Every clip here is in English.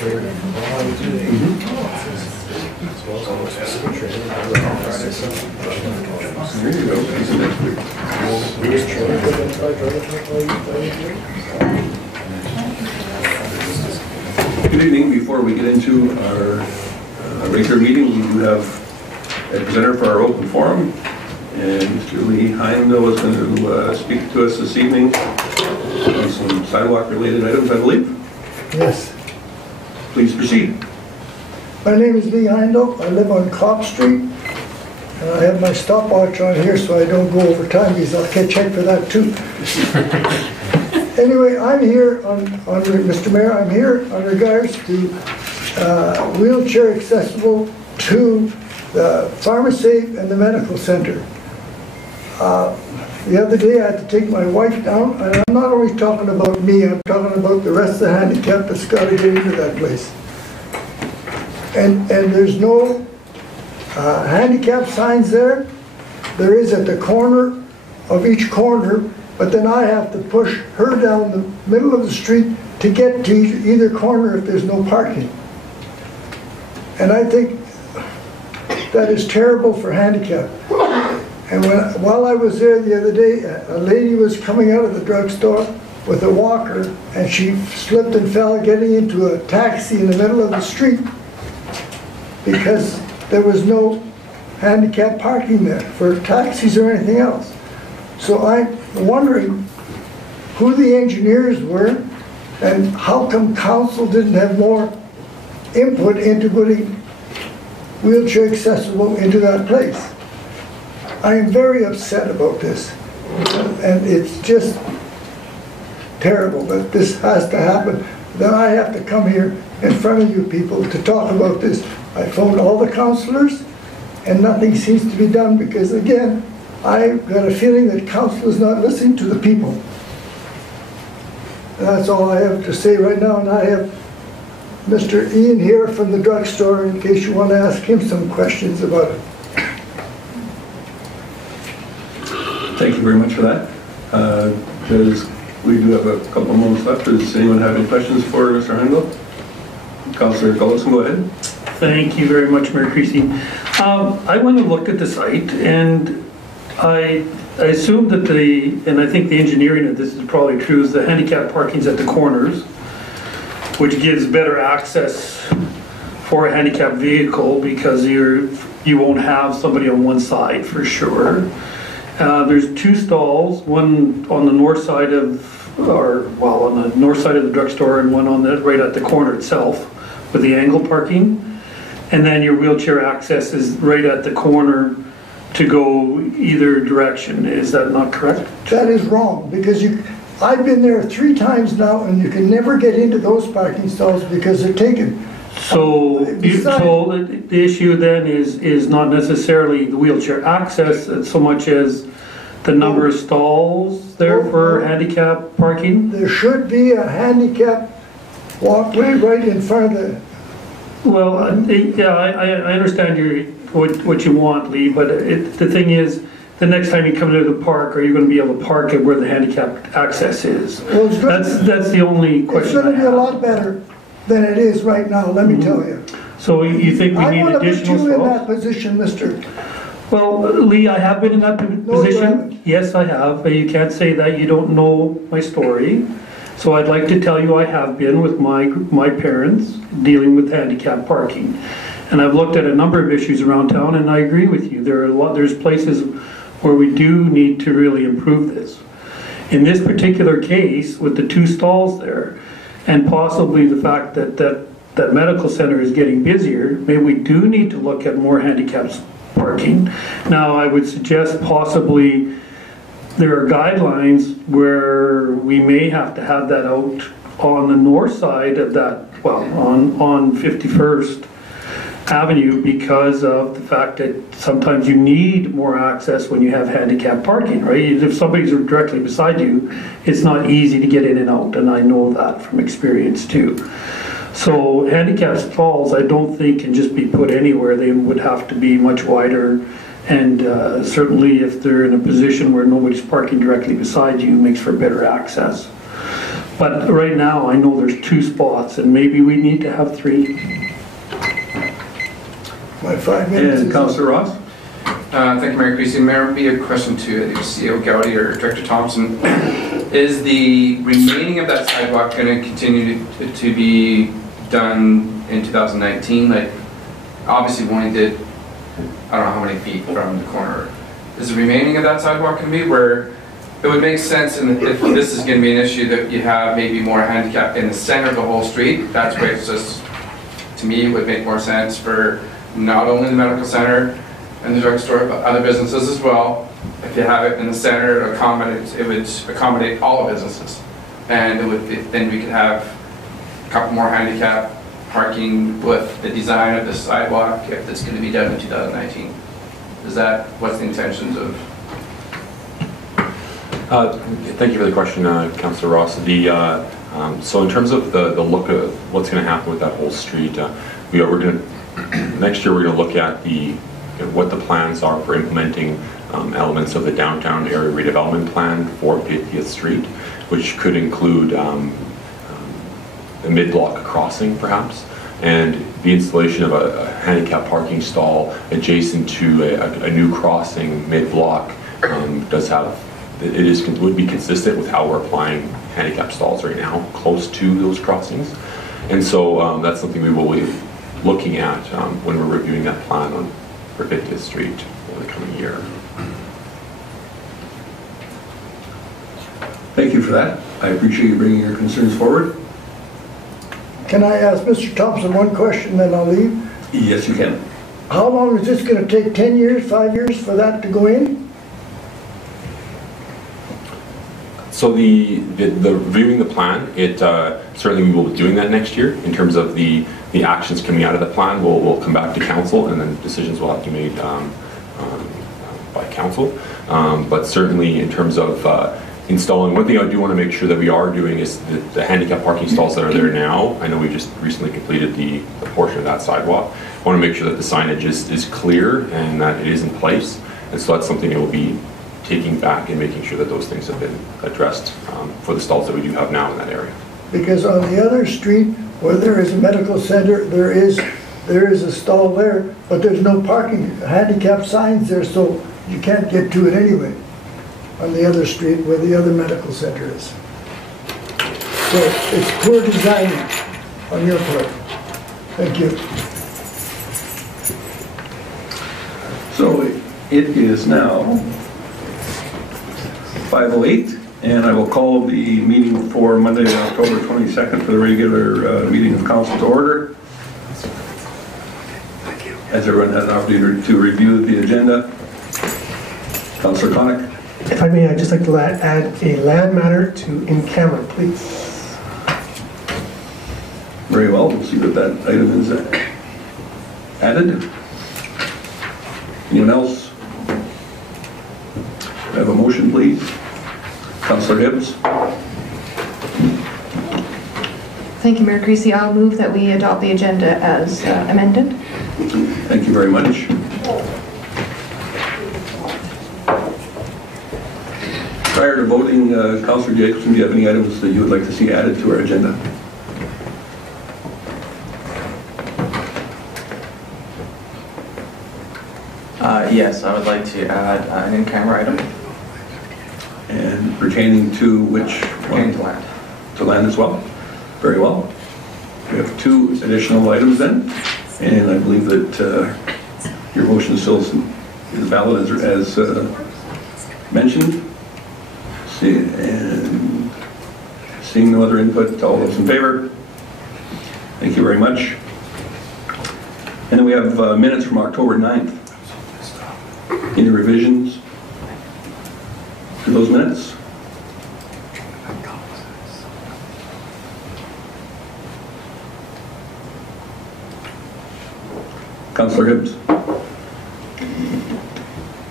Good evening. Before we get into our regular meeting, we do have a presenter for our open forum, and Mr. Lee Heindel is going to speak to us this evening on some sidewalk-related items, I believe. Yes. Please proceed. My name is Lee Heindel. I live on Cobb Street, and I have my stopwatch on here so I don't go over time because I'll get checked for that too. Anyway, I'm here on Mr. Mayor, I'm here on regards to wheelchair accessible to the pharmacy and the medical center. The other day I had to take my wife down, and I'm not only talking about me, I'm talking about the rest of the handicapped that's got to get into that place. And there's no handicap signs there. There is at the corner of each corner, but then I have to push her down the middle of the street to get to either corner if there's no parking. And I think that is terrible for handicapped. And while I was there the other day, a lady was coming out of the drugstore with a walker, and she slipped and fell getting into a taxi in the middle of the street because there was no handicap parking there for taxis or anything else. So I'm wondering who the engineers were and how come council didn't have more input into putting wheelchair accessible into that place. I am very upset about this, and it's just terrible that this has to happen. Then I have to come here in front of you people to talk about this. I phoned all the councillors and nothing seems to be done because, again, I've got a feeling that council is not listening to the people. And that's all I have to say right now, and I have Mr. Ian here from the drugstore in case you want to ask him some questions about it. Thank you very much for that. We do have a couple of moments left. Does anyone have any questions for Mr. Heindel? Councillor Gullison, go ahead. Thank you very much, Mayor Creasy. I went and looked at the site, and I assumed that and I think the engineering of this is probably true, is the handicap parking's at the corners, which gives better access for a handicapped vehicle because you won't have somebody on one side for sure. There's two stalls, one on the north side of, on the north side of the drugstore, and one on the right at the corner itself with the angle parking. And then your wheelchair access is right at the corner to go either direction. Is that not correct? That is wrong because I've been there 3 times now, and you can never get into those parking stalls because they're taken. So, so the issue then is not necessarily the wheelchair access so much as the number of stalls there for handicap parking? There should be a handicap walkway right in front of the... Well, yeah, I understand what you want, Lee, but the thing is, the next time you come to the park, are you going to be able to park it where the handicap access is? Well, that's the only question. It's going to be a lot better than it is right now, let me tell you. So you think we need additional stalls? I want to put you in that position, Mr. Well, Lee, I have been in that position. Yes, I have. But you can't say that you don't know my story. So I'd like to tell you I have been with my parents dealing with handicap parking. And I've looked at a number of issues around town, and I agree with you. There's places where we do need to really improve this. In this particular case, with the 2 stalls there, and possibly the fact that that medical center is getting busier, maybe we do need to look at more handicap parking. Now, I would suggest possibly there are guidelines where we may have to have that out on the north side of that, well, on 51st Avenue, because of the fact that sometimes you need more access when you have handicap parking, right? If somebody's directly beside you, it's not easy to get in and out, and I know that from experience too. So handicap stalls, I don't think can just be put anywhere. They would have to be much wider, and certainly if they're in a position where nobody's parking directly beside you, makes for better access. But right now, I know there's 2 spots, and maybe we need to have 3. My 5 minutes. And Councillor Ross? Thank you, Mayor Creasy. Mayor, be a question to either CEO Gowdy or Director Thompson. Is the remaining of that sidewalk going to continue to be done in 2019? Like, obviously we only did, I don't know how many feet from the corner. Is the remaining of that sidewalk going to be where it would make sense, and if this is going to be an issue, that you have maybe more handicap in the center of the whole street? That's where it's just, to me, it would make more sense for not only the medical center and the drugstore, but other businesses as well. If you have it in the center, it would accommodate all businesses, and it would then we could have a couple more handicap parking with the design of the sidewalk if it's going to be done in 2019. Is that what's the intentions of? Thank you for the question, Councillor Ross. So in terms of the look of what's going to happen with that whole street, we're going to next year we're going to look at what the plans are for implementing elements of the downtown area redevelopment plan for 50th Street, which could include a mid-block crossing perhaps, and the installation of a handicap parking stall adjacent to a new crossing mid-block. Would be consistent with how we're applying handicap stalls right now, close to those crossings. And so that's something we will be looking at when we're reviewing that plan for 50th Street over the coming year. Thank you for that. I appreciate you bringing your concerns forward. Can I ask Mr. Thompson one question, then I'll leave? Yes, you can. How long is this going to take? 10 years, 5 years for that to go in? So the reviewing the plan, certainly we will be doing that next year in terms of the actions coming out of the plan. We'll come back to council, and then decisions will have to be made by council. But certainly in terms of installing, one thing I do want to make sure that we are doing is the handicap parking stalls that are there now. I know we just recently completed the portion of that sidewalk. I want to make sure that the signage is clear and that it is in place. And so that's something that will be taking back and making sure that those things have been addressed for the stalls that we do have now in that area. Because on the other street where there is a medical center, there is a stall there, but there's no parking, handicap signs there, so you can't get to it anyway on the other street where the other medical center is. So it's poor designing on your part. Thank you. So it is now 5:08, and I will call the meeting for Monday, October 22nd for the regular meeting of council to order. As everyone had an opportunity to review the agenda. Councillor Connick. If I may, I'd just like to add a land matter to in camera, please. Very well, we'll see what that item is added. Anyone else? I have a motion, please. Councillor Hibbs. Thank you, Mayor Creasy. I'll move that we adopt the agenda as amended. Thank you very much. Prior to voting, Councillor Jacobson, do you have any items that you would like to see added to our agenda? Yes, I would like to add an in-camera item. And pertaining to which one? Pertaining to land. To land as well? Very well. We have 2 additional items then, and I believe that your motion still is valid as mentioned. And seeing no other input, all those in favor? Thank you very much. And then we have minutes from October 9th. Any revisions to those minutes? Councillor Hibbs.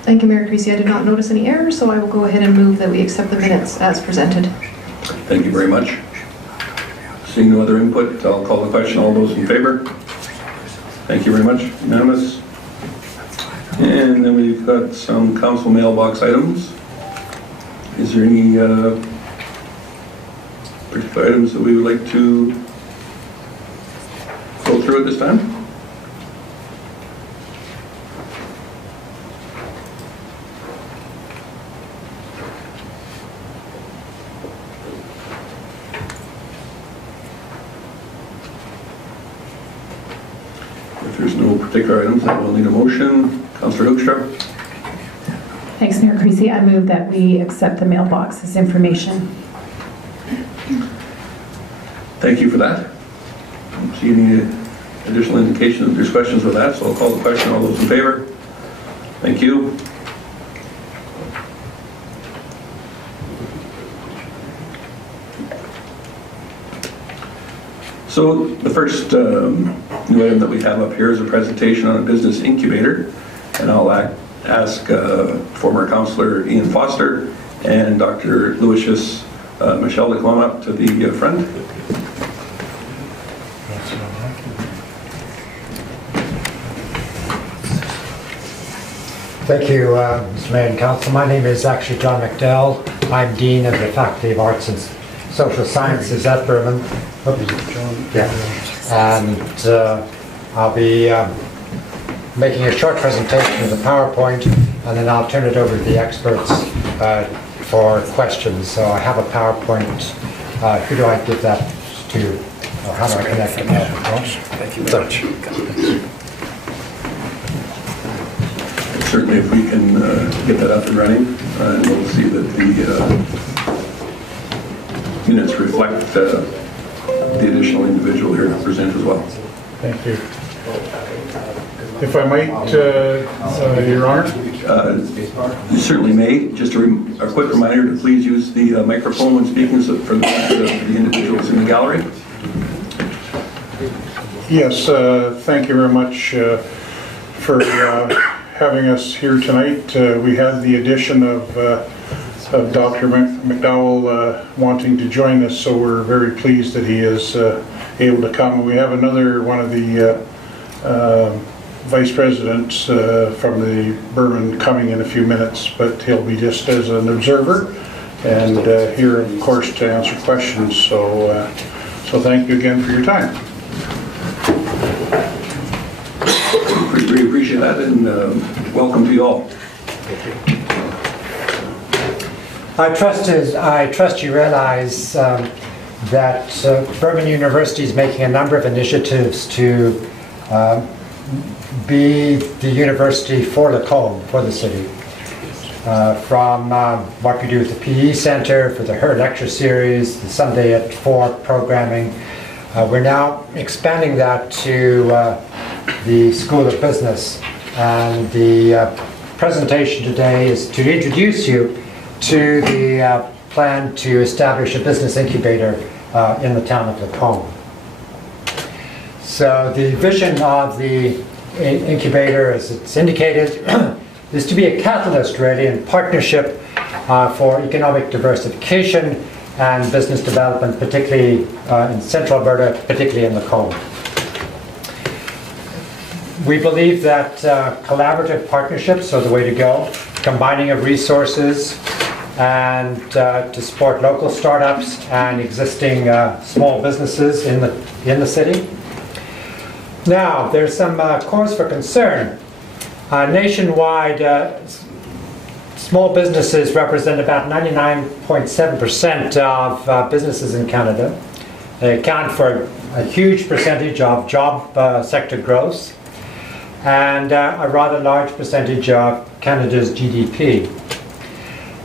Thank you, Mayor Creasy. I did not notice any errors, so I will go ahead and move that we accept the minutes as presented. Thank you very much. Seeing no other input, I'll call the question. All those in favor? Thank you very much. Unanimous. And then we've got some council mailbox items. Is there any particular items that we would like to go through at this time? If there's no particular items, I will need a motion. Councillor Hoekstra. Thanks, Mayor Creasy. I move that we accept the mailbox as information. Thank you for that. I don't see any additional indication that there's questions with that, so I'll call the question. All those in favor? Thank you. So the first new item that we have up here is a presentation on a business incubator, and I'll ask former councillor Ian Foster and Dr. Louis Michelle to come up to the front. Thank you, Mr. Mayor and Council. My name is actually John McDowell. I'm Dean of the Faculty of Arts and Social Sciences at Berman. And I'll be making a short presentation of the PowerPoint, and then I'll turn it over to the experts for questions. So I have a PowerPoint. Who do I give that to? Or how do I connect it now? Thank you very much. Certainly, if we can get that up and running, and we'll see that the minutes reflect the additional individual here to present as well. Thank you. If I might, Your Honor? You certainly may. Just a quick reminder to please use the microphone when speaking for the benefit of the individuals in the gallery. Yes, thank you very much for having us here tonight. We had the addition of Dr. McDowell wanting to join us, so we're very pleased that he is able to come. We have another one of the vice presidents from the Berman coming in a few minutes, but he'll be just as an observer and here, of course, to answer questions. So thank you again for your time. We appreciate that, and welcome to you all. I trust you realize that Berman University is making a number of initiatives to be the university for Lacombe, for the city. From what we do with the PE Center, for the Her Lecture Series, the Sunday at 4 programming. We're now expanding that to the School of Business, and the presentation today is to introduce you to the plan to establish a business incubator in the town of Lacombe. So the vision of the incubator, as it's indicated, is to be a catalyst really in partnership for economic diversification and business development, particularly in central Alberta, particularly in Lacombe. We believe that collaborative partnerships are the way to go, combining of resources and to support local startups and existing small businesses in the city. Now, there's some cause for concern. Nationwide, small businesses represent about 99.7% of businesses in Canada. They account for a huge percentage of job sector growth and a rather large percentage of Canada's GDP.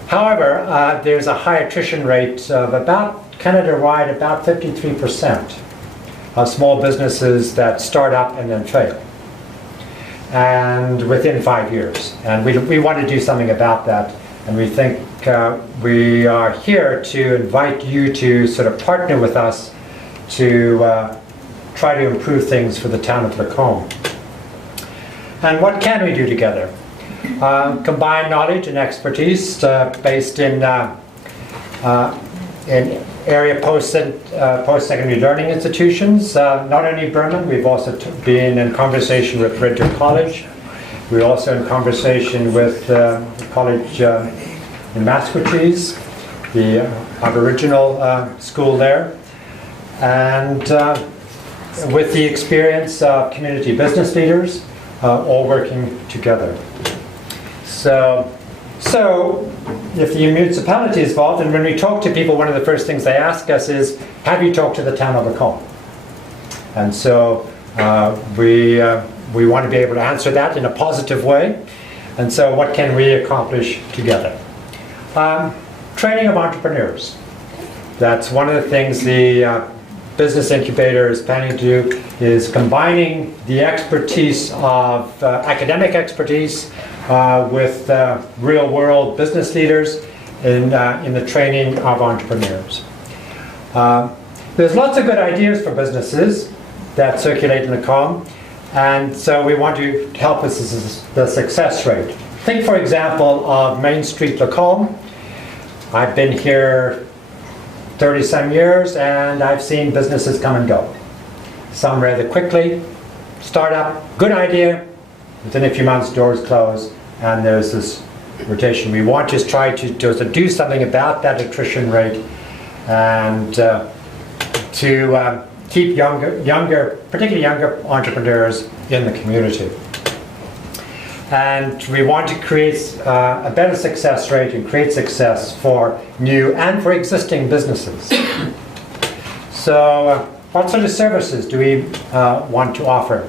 However, there's a high attrition rate of about Canada-wide about 53% of small businesses that start up and then fail, and within 5 years. And we want to do something about that, and we think we are here to invite you to sort of partner with us to try to improve things for the town of Lacombe. And what can we do together? Combine knowledge and expertise based in area post-secondary learning institutions. Not only Berman, we've also been in conversation with Ritter College. We're also in conversation with the college in Massachusetts, the Aboriginal school there. and with the experience of community business leaders all working together. So if the municipality is involved, and when we talk to people, one of the first things they ask us is, have you talked to the town of Lacombe? And so we want to be able to answer that in a positive way. And so what can we accomplish together? Training of entrepreneurs. That's one of the things the Business Incubator is planning to do, is combining the expertise of academic expertise with real-world business leaders in the training of entrepreneurs. There's lots of good ideas for businesses that circulate in Lacombe, and so we want to help with the success rate. Think, for example, of Main Street Lacombe. I've been here 30-some years, and I've seen businesses come and go. Some rather quickly, start up, good idea, within a few months doors close, and there's this rotation. We want to try to do something about that attrition rate, and to keep particularly younger entrepreneurs in the community. And we want to create a better success rate and create success for new and for existing businesses. So what sort of services do we want to offer?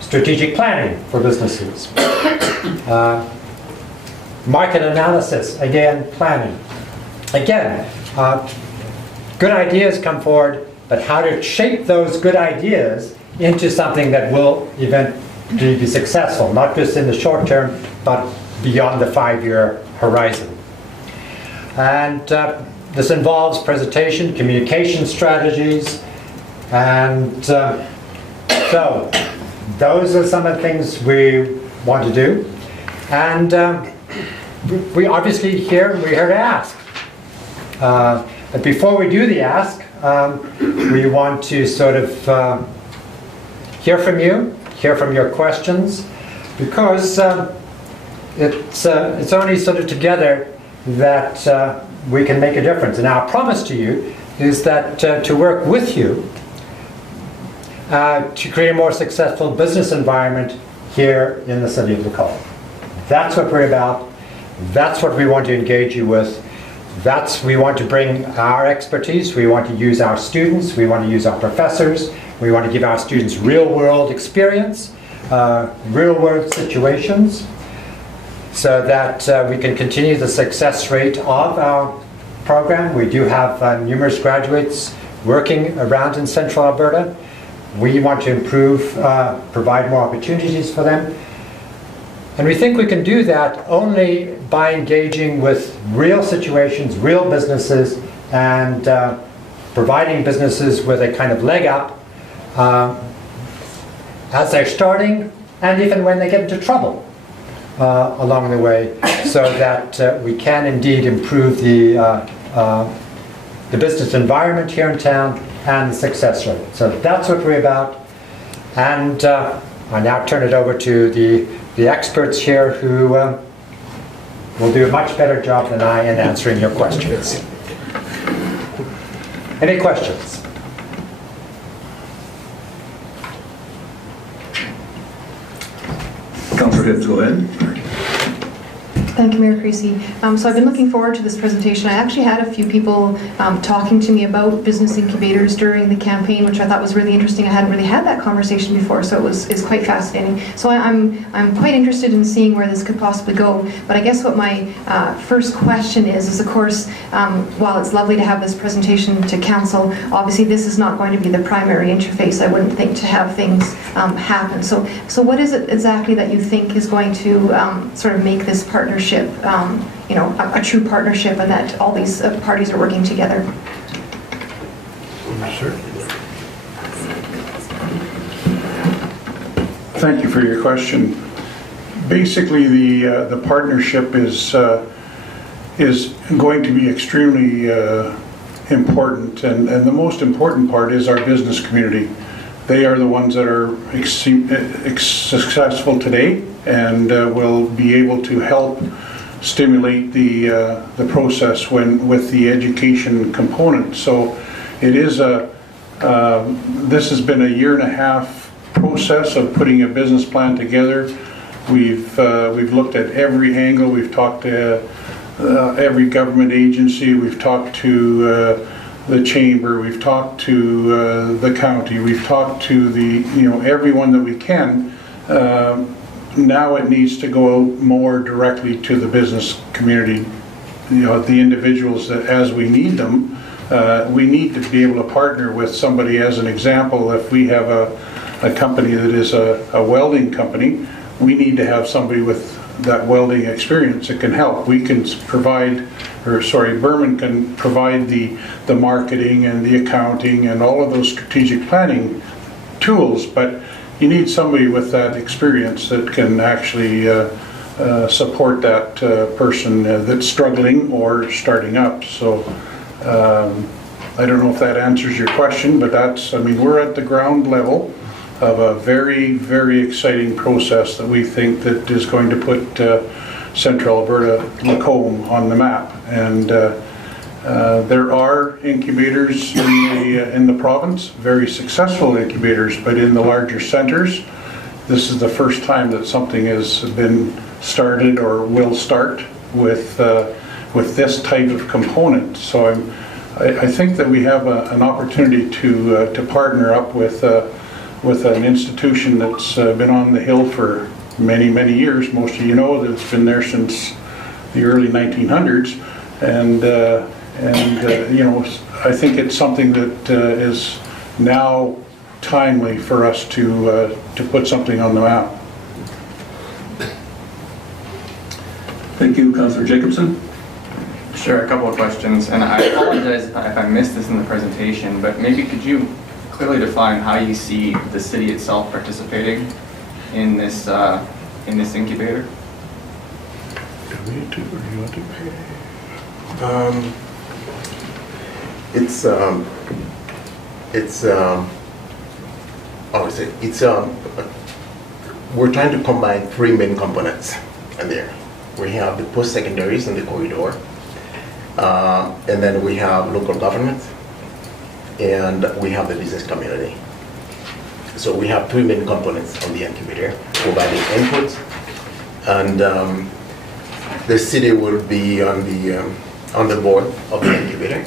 Strategic planning for businesses. Market analysis, again, planning. Again, good ideas come forward, but how to shape those good ideas into something that will eventually be successful, not just in the short term, but beyond the 5-year horizon. And this involves presentation, communication strategies, and so those are some of the things we want to do. And we obviously we're here to ask. But before we do the ask, we want to sort of hear from you, hear from your questions, because it's only sort of together that we can make a difference. And our promise to you is that to work with you to create a more successful business environment here in the city of Lacombe. That's what we're about. That's what we want to engage you with. We want to bring our expertise. We want to use our students. We want to use our professors. We want to give our students real-world experience, real-world situations, so that we can continue the success rate of our program. We do have numerous graduates working around in central Alberta. We want to improve, provide more opportunities for them. And we think we can do that only by engaging with real situations, real businesses, and providing businesses with a kind of leg up as they're starting, and even when they get into trouble along the way, so that we can indeed improve the business environment here in town and the success rate. So that's what we're about. And I now turn it over to the experts here who will do a much better job than I in answering your questions. Any questions? Councillor Hibbs, go ahead. Thank you, Mayor Creasy. So I've been looking forward to this presentation. I actually had a few people talking to me about business incubators during the campaign, which I thought was really interesting. I hadn't really had that conversation before, so it's quite fascinating. So I'm quite interested in seeing where this could possibly go. But I guess what my first question is of course, while it's lovely to have this presentation to council, obviously this is not going to be the primary interface, I wouldn't think, to have things happen. So what is it exactly that you think is going to sort of make this partnership a true partnership, and that all these parties are working together? Sure. Thank you for your question. Basically, the partnership is going to be extremely important, and the most important part is our business community. They are the ones that are successful today, and will be able to help stimulate the process with the education component. So it is this has been a 1.5-year process of putting a business plan together. We've looked at every angle. We've talked to every government agency. We've talked to the chamber. We've talked to the county. We've talked to everyone that we can. Now it needs to go more directly to the business community. The individuals that, as we need them, we need to be able to partner with somebody. As an example, if we have a company that is a welding company, we need to have somebody with that welding experience that can help. We can provide, Berman can provide the marketing and the accounting and all of those strategic planning tools, but you need somebody with that experience that can actually support that person that's struggling or starting up. So I don't know if that answers your question, but we're at the ground level of a very, very exciting process that we think that is going to put Central Alberta, Lacombe on the map. And there are incubators in the province, very successful incubators, but in the larger centers, this is the first time that something has been started or will start with this type of component. So I think that we have an opportunity to partner up with an institution that's been on the Hill for many, many years. Most of you know that it's been there since the early 1900s, and I think it's something that is now timely for us to put something on the map. Thank you, Councillor Jacobson. Sure, a couple of questions, and I apologize if I missed this in the presentation, but maybe could you clearly define how you see the city itself participating in this incubator? We're trying to combine 3 main components in there. We have the post-secondaries in the corridor, and then we have local government, and we have the business community. So we have 3 main components on the incubator, providing input, and the city will be on the board of the incubator,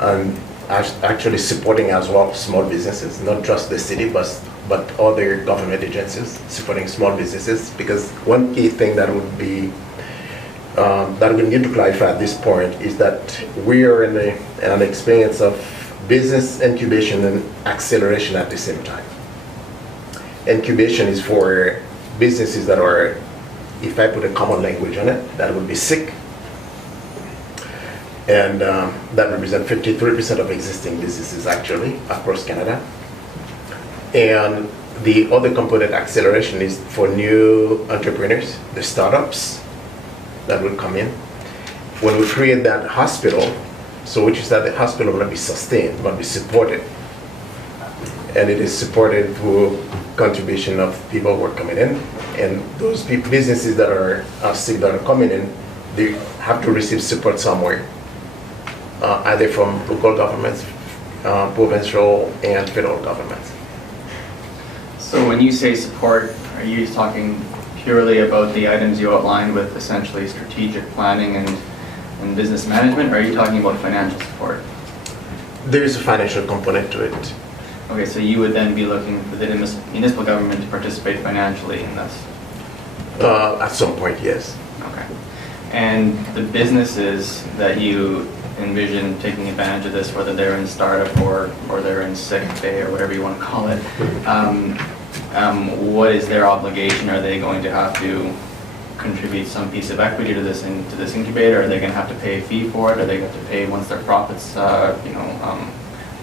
and actually supporting as well small businesses, not just the city, but other government agencies supporting small businesses. Because one key thing that would be that we need to clarify at this point is that we are in an experience of business incubation and acceleration at the same time. Incubation is for businesses that are, if I put a common language on it, that would be sick, and that represents 53% of existing businesses actually across Canada. And the other component, acceleration, is for new entrepreneurs, the startups that will come in. When we create that hospital, so which is that the hospital will be sustained, will be supported. And it is supported through contribution of people who are coming in. And those businesses that are sick, that are coming in, they have to receive support somewhere, either from local governments, provincial and federal governments. So when you say support, are you talking purely about the items you outlined with essentially strategic planning and business management, or are you talking about financial support? There is a financial component to it. Okay, so you would then be looking for the municipal government to participate financially in this? At some point, yes. Okay. And the businesses that you envision taking advantage of this, whether they're in startup or they're in sick bay or whatever you want to call it, what is their obligation? Are they going to have to contribute some piece of equity to this incubator? Are they going to have to pay a fee for it? Are they going to have to pay once their profits are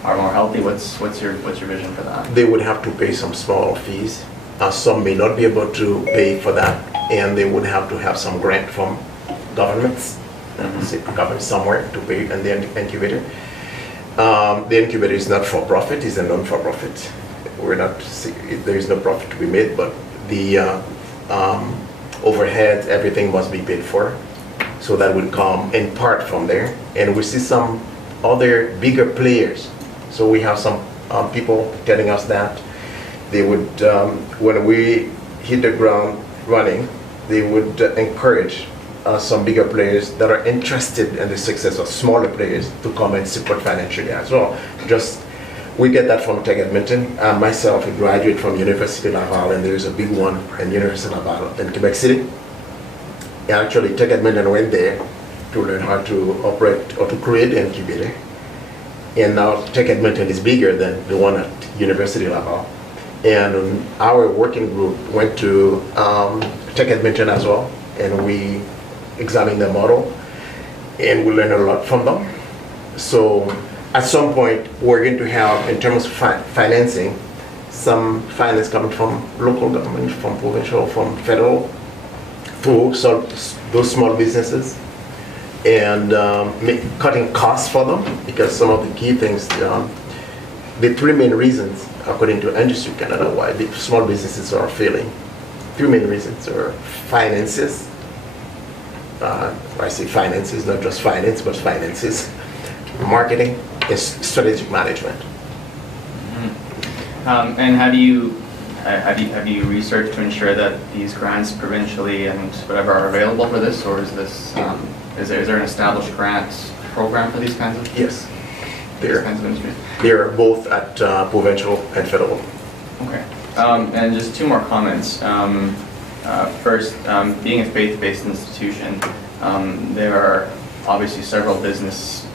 more healthy? What's your vision for that? They would have to pay some small fees. Some may not be able to pay for that, and they would have to have some grant from governments, government somewhere to pay in the incubator. The incubator is not for profit; it's a non-for-profit. There is no profit to be made, but the overhead, everything must be paid for. So that would come in part from there. And we see some other bigger players. So we have some people telling us that they would, when we hit the ground running, they would encourage some bigger players that are interested in the success of smaller players to come and support financially as well. We get that from Tech Edmonton. Myself, a graduate from University of Laval, and there's a big one in University of Laval in Quebec City. Actually, Tech Edmonton went there to learn how to operate or to create an incubator. And now Tech Edmonton is bigger than the one at University of Laval. And our working group went to Tech Edmonton as well, and we examined the model, and we learned a lot from them. So at some point, we're going to have, in terms of financing, some finance coming from local government, from provincial, from federal, through those small businesses, and cutting costs for them, because some of the key things, the three main reasons, according to Industry Canada, why the small businesses are failing. Three main reasons are finances. I say finances, not just finance, but finances, marketing, and strategic management. And have you researched to ensure that these grants provincially and whatever are available for this, or is this is there an established grant program for these kinds of? Yes, they're both at provincial and federal. Okay, and just two more comments. First, being a faith-based institution, there are obviously several business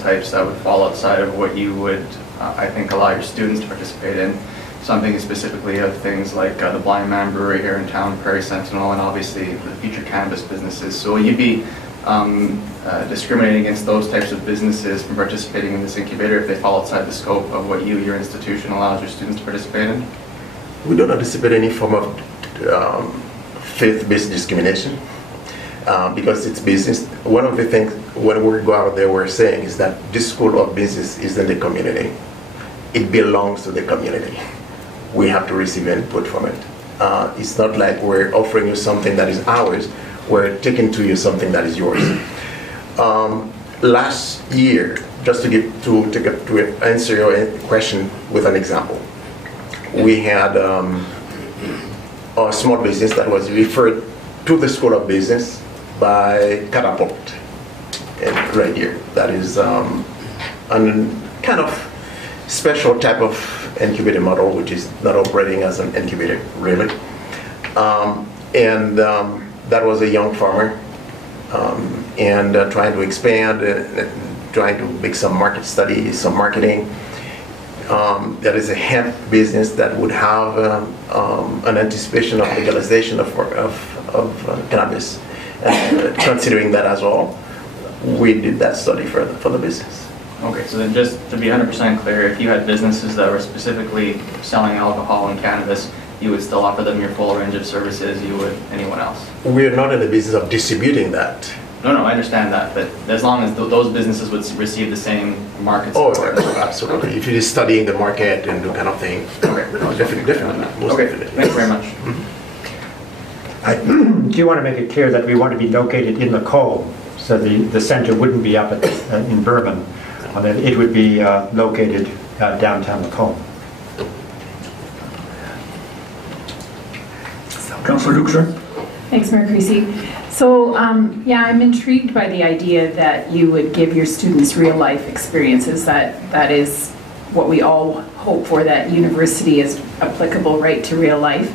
types that would fall outside of what you would, I think, allow your students to participate in. So I'm thinking specifically of things like the Blind Man Brewery here in town, Prairie Sentinel, and obviously the future cannabis businesses. So will you be discriminating against those types of businesses from participating in this incubator if they fall outside the scope of what your institution allows your students to participate in? We don't anticipate any form of faith-based discrimination because it's business. One of the things when we go out there we're saying is that this school of business is in the community. It belongs to the community. We have to receive input from it. It's not like we're offering you something that is ours. We're taking to you something that is yours. Last year, just to answer your question with an example, we had a small business that was referred to the School of Business by Catapult right here. That is a kind of special type of incubator model, which is not operating as an incubator, really. That was a young farmer and trying to expand, trying to make some market studies, some marketing. That is a hemp business that would have an anticipation of legalization of cannabis. And considering that as well, we did that study for the business. Okay, so then just to be 100% clear, if you had businesses that were specifically selling alcohol and cannabis, you would still offer them your full range of services you would anyone else? We're not in the business of distributing that. No, I understand that, but as long as those businesses would receive the same market support. Oh, absolutely. If you're studying the market and the kind of thing. Okay. Definitely. Okay, thank you very much. I do want to make it clear that we want to be located in Lacombe, so the center wouldn't be up in Bourbon. It would be located downtown Lacombe. Councillor Duxer? Thanks, Mayor Creasy. So, yeah, I'm intrigued by the idea that you would give your students real-life experiences. That is what we all hope for, that university is applicable right to real life.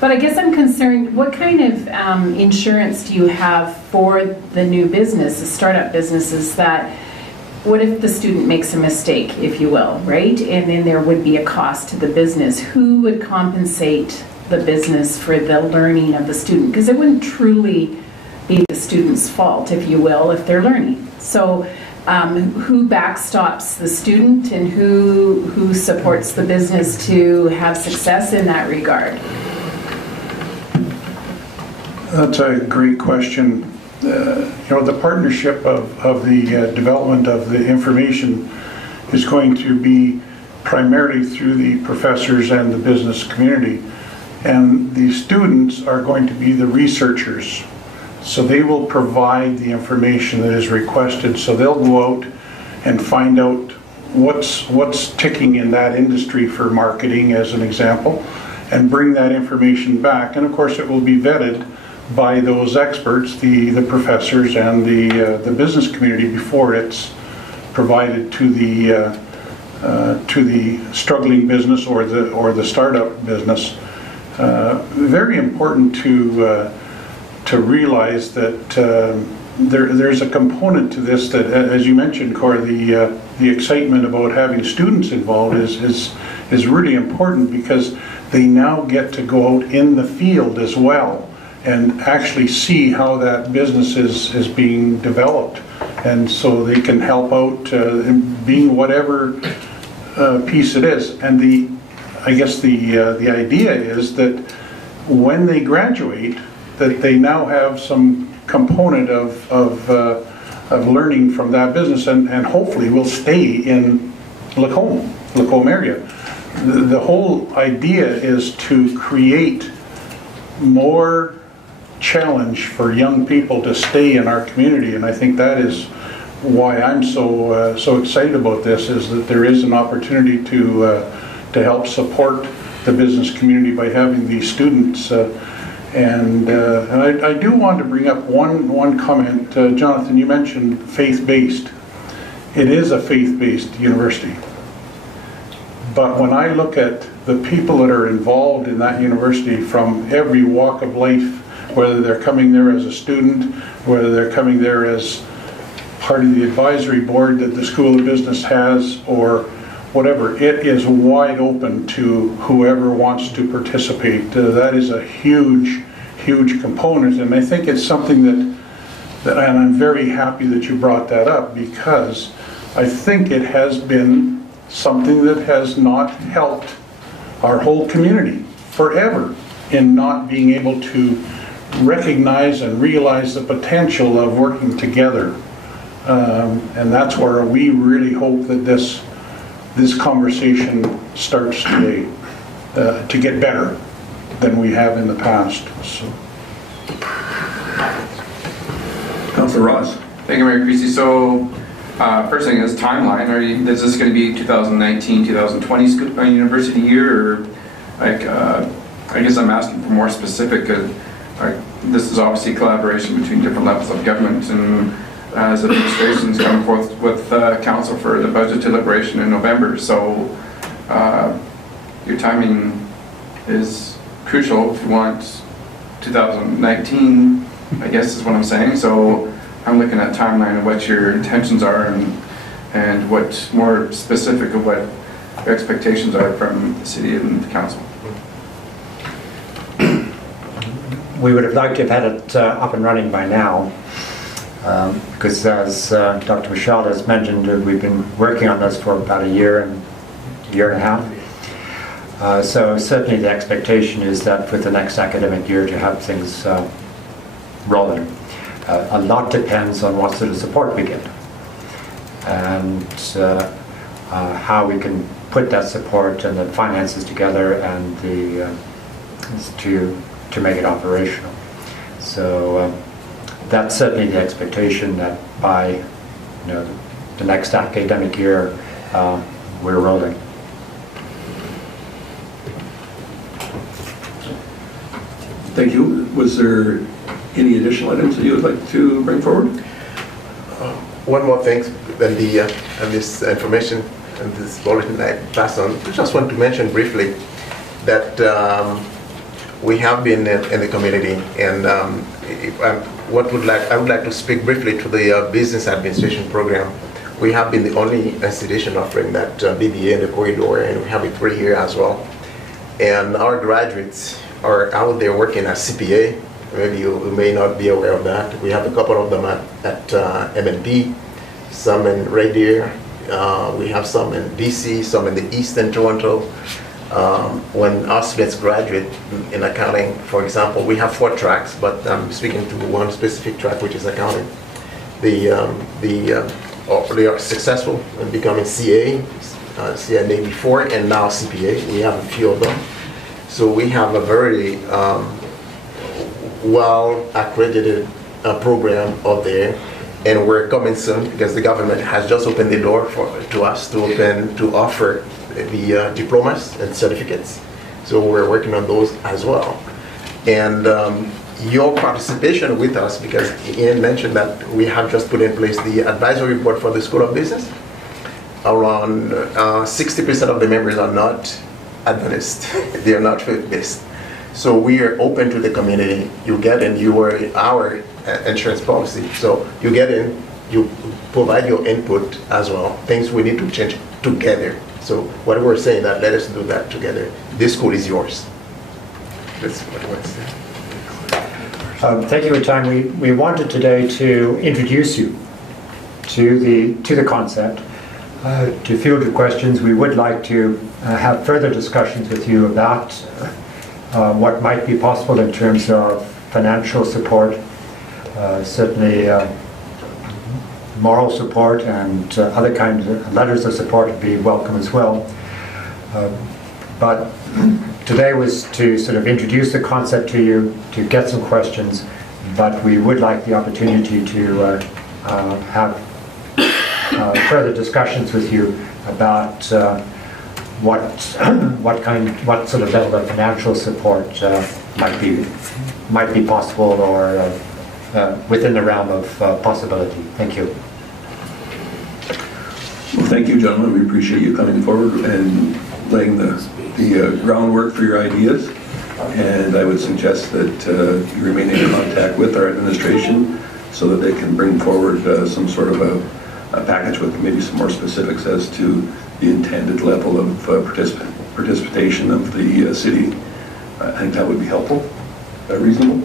But I guess I'm concerned, what kind of insurance do you have for the new business, the startup businesses, that what if the student makes a mistake, if you will, right? And then there would be a cost to the business. Who would compensate the business for the learning of the student? Because it wouldn't truly be the student's fault, if you will, if they're learning. So who backstops the student, and who supports the business to have success in that regard? That's a great question. The partnership of the development of the information is going to be primarily through the professors and the business community. And the students are going to be the researchers. So they will provide the information that is requested. So they'll go out and find out what's ticking in that industry for marketing, as an example, and bring that information back. And of course, it will be vetted by those experts, the professors and the business community, before it's provided to the struggling business or the startup business. Very important to realize that there's a component to this that, as you mentioned, Cor, the excitement about having students involved is really important, because they now get to go out in the field as well and actually see how that business is being developed, and so they can help out in being whatever piece it is. And I guess the idea is that when they graduate, that they now have some component of learning from that business, and hopefully will stay in Lacombe area. The whole idea is to create more challenge for young people to stay in our community, and I think that is why I'm so excited about this, is that there is an opportunity to help support the business community by having these students. And I do want to bring up one comment. Jonathan, you mentioned faith-based. It is a faith-based university. But when I look at the people that are involved in that university from every walk of life, whether they're coming there as a student, whether they're coming there as part of the advisory board that the School of Business has, or whatever, it is wide open to whoever wants to participate. That is a huge component, and I think it's something that and I'm very happy that you brought that up, because I think it has been something that has not helped our whole community forever in not being able to recognize and realize the potential of working together. And that's where we really hope that this conversation starts today to get better than we have in the past. So. Councillor Ross. Thank you, Mayor Creasy. So, first thing is timeline. Is this going to be 2019, 2020 university year, or like? I guess I'm asking for more specific. This is obviously collaboration between different levels of government, and as administrations come forth with council for the budget deliberation in November. So, your timing is crucial if you want 2019, I guess is what I'm saying. So I'm looking at timeline of what your intentions are, and what more specific of what your expectations are from the city and the council. We would have liked to have had it up and running by now, because as Dr. Michel has mentioned, we've been working on this for about a year and a half. So certainly the expectation is that for the next academic year to have things rolling. A lot depends on what sort of support we get, and how we can put that support and the finances together, and to make it operational. So that's certainly the expectation, that by the next academic year we're rolling. Thank you. Was there any additional items that you would like to bring forward? One more thing, than this information and this bulletin I pass on. I just want to mention briefly that we have been in the community, and I would like to speak briefly to the business administration program. We have been the only institution offering that BBA in the corridor, and we have it right here as well. And our graduates are out there working as CPA. Maybe you may not be aware of that. We have a couple of them at MNP, some in Red Deer. We have some in BC, some in the Eastern Toronto. When our students graduate in accounting, for example, we have 4 tracks, but I'm speaking to one specific track, which is accounting. They are successful in becoming CA, CNA before, and now CPA. We have a few of them. So we have a very well accredited program out there, and we're coming soon because the government has just opened the door to us to offer the diplomas and certificates. So we're working on those as well. And your participation with us, because Ian mentioned that we have just put in place the advisory board for the School of Business. Around 60% of the members are not Adventist. They are not faith-based. So we are open to the community. You get in, you are our insurance policy. So you get in, you provide your input as well. Things we need to change together. So what we're saying that let us do that together. This school is yours. That's what we're saying. Thank you for your time. We wanted today to introduce you to the concept, to field your questions. We would like to have further discussions with you about what might be possible in terms of financial support, certainly moral support and other kinds of letters of support would be welcome as well. But today was to sort of introduce the concept to you, to get some questions, but we would like the opportunity to have further discussions with you about what sort of level of financial support might be possible or within the realm of possibility. Thank you. Well, thank you, gentlemen. We appreciate you coming forward and laying the groundwork for your ideas. And I would suggest that you remain in contact with our administration so that they can bring forward some sort of a package with maybe some more specifics as to the intended level of participation of the city. I think that would be helpful. Reasonable?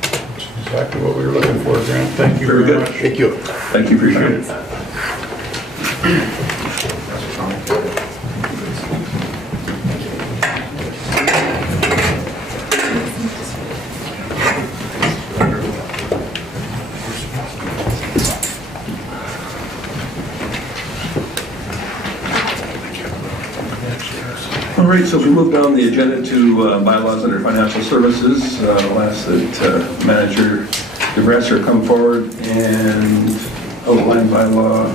That's exactly what we were looking for, Grant. Thank you very good. much. Thank you. Thank you for your time. All right, so if we move down the agenda to bylaws under financial services, I'll ask that Manager DeBresser come forward and outline bylaw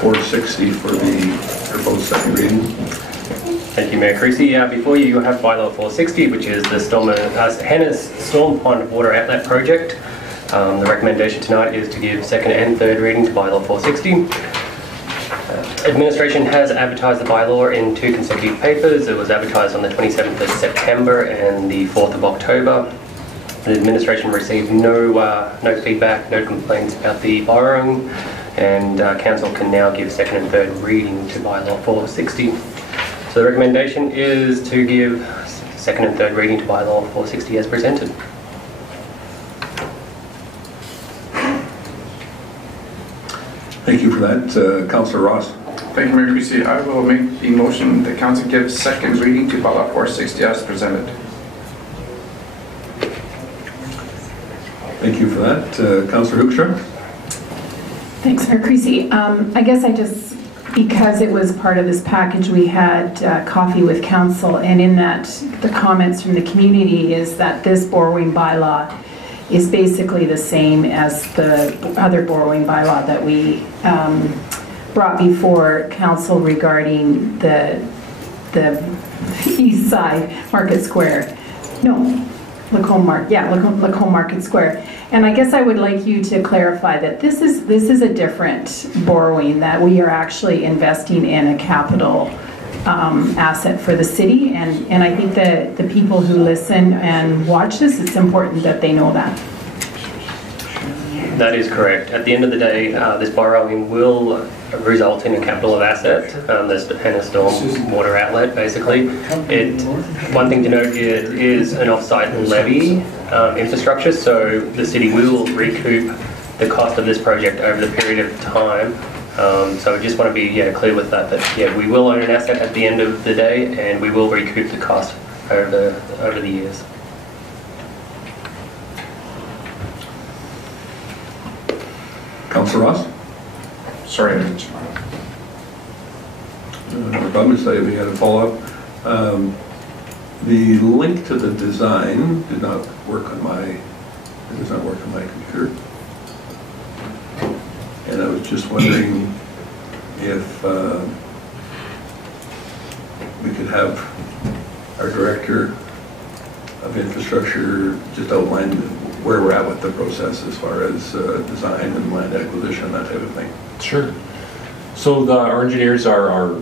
460 for the proposed second reading. Thank you, Mayor Creasy. Before you have bylaw 460, which is the Henner's Storm Pond Water Outlet Project. The recommendation tonight is to give second and third reading to bylaw 460. Administration has advertised the bylaw in 2 consecutive papers. It was advertised on the 27th of September and the 4th of October. The administration received no feedback, no complaints about the borrowing, and council can now give second and third reading to bylaw 460. So the recommendation is to give second and third reading to bylaw 460 as presented. Thank you for that. Councillor Ross. Thank you, Mayor Creasy. I will make the motion that council gives second reading to bylaw 460 as presented. Thank you for that. Councillor Hoekstra. Thanks, Mayor Creasy. I guess because it was part of this package, we had coffee with council, and in that, the comments from the community is that this borrowing bylaw is basically the same as the other borrowing bylaw that we brought before council regarding the east side Market Square. No, Lacombe Market Square. And I guess I would like you to clarify that this is a different borrowing, that we are actually investing in a capital asset for the city, and I think that the people who listen and watch this, it's important that they know that. That is correct. At the end of the day, this borrowing will result in a capital of asset. There's the Henner Storm Water Outlet, basically. One thing to note, it is an off-site levy infrastructure, so the city will recoup the cost of this project over the period of time. So I just want to be clear with that we will own an asset at the end of the day, and we will recoup the cost over the years. Councillor Ross? Sorry. No problem. So we had a follow-up. The link to the design did not work on my It does not work on my computer. And I was just wondering if we could have our Director of Infrastructure just outline where we're at with the process as far as design and land acquisition, that type of thing. Sure. So our engineers are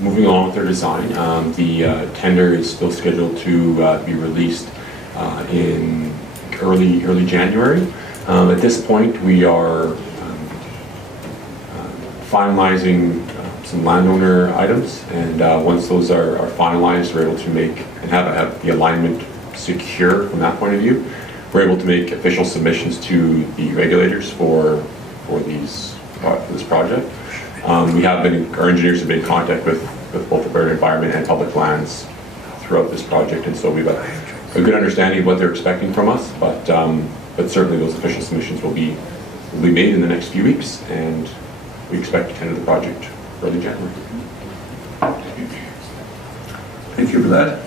moving along with their design. The tender is still scheduled to be released in early January. At this point, we are finalizing some landowner items, and once those are finalized, we're able to make and have the alignment secure from that point of view. We're able to make official submissions to the regulators for this project. Our engineers have been in contact with both the Alberta Environment and Public Lands throughout this project, and so we've got a good understanding of what they're expecting from us, but certainly those official submissions will be made in the next few weeks, and we expect to tender the project early January. Thank you for that.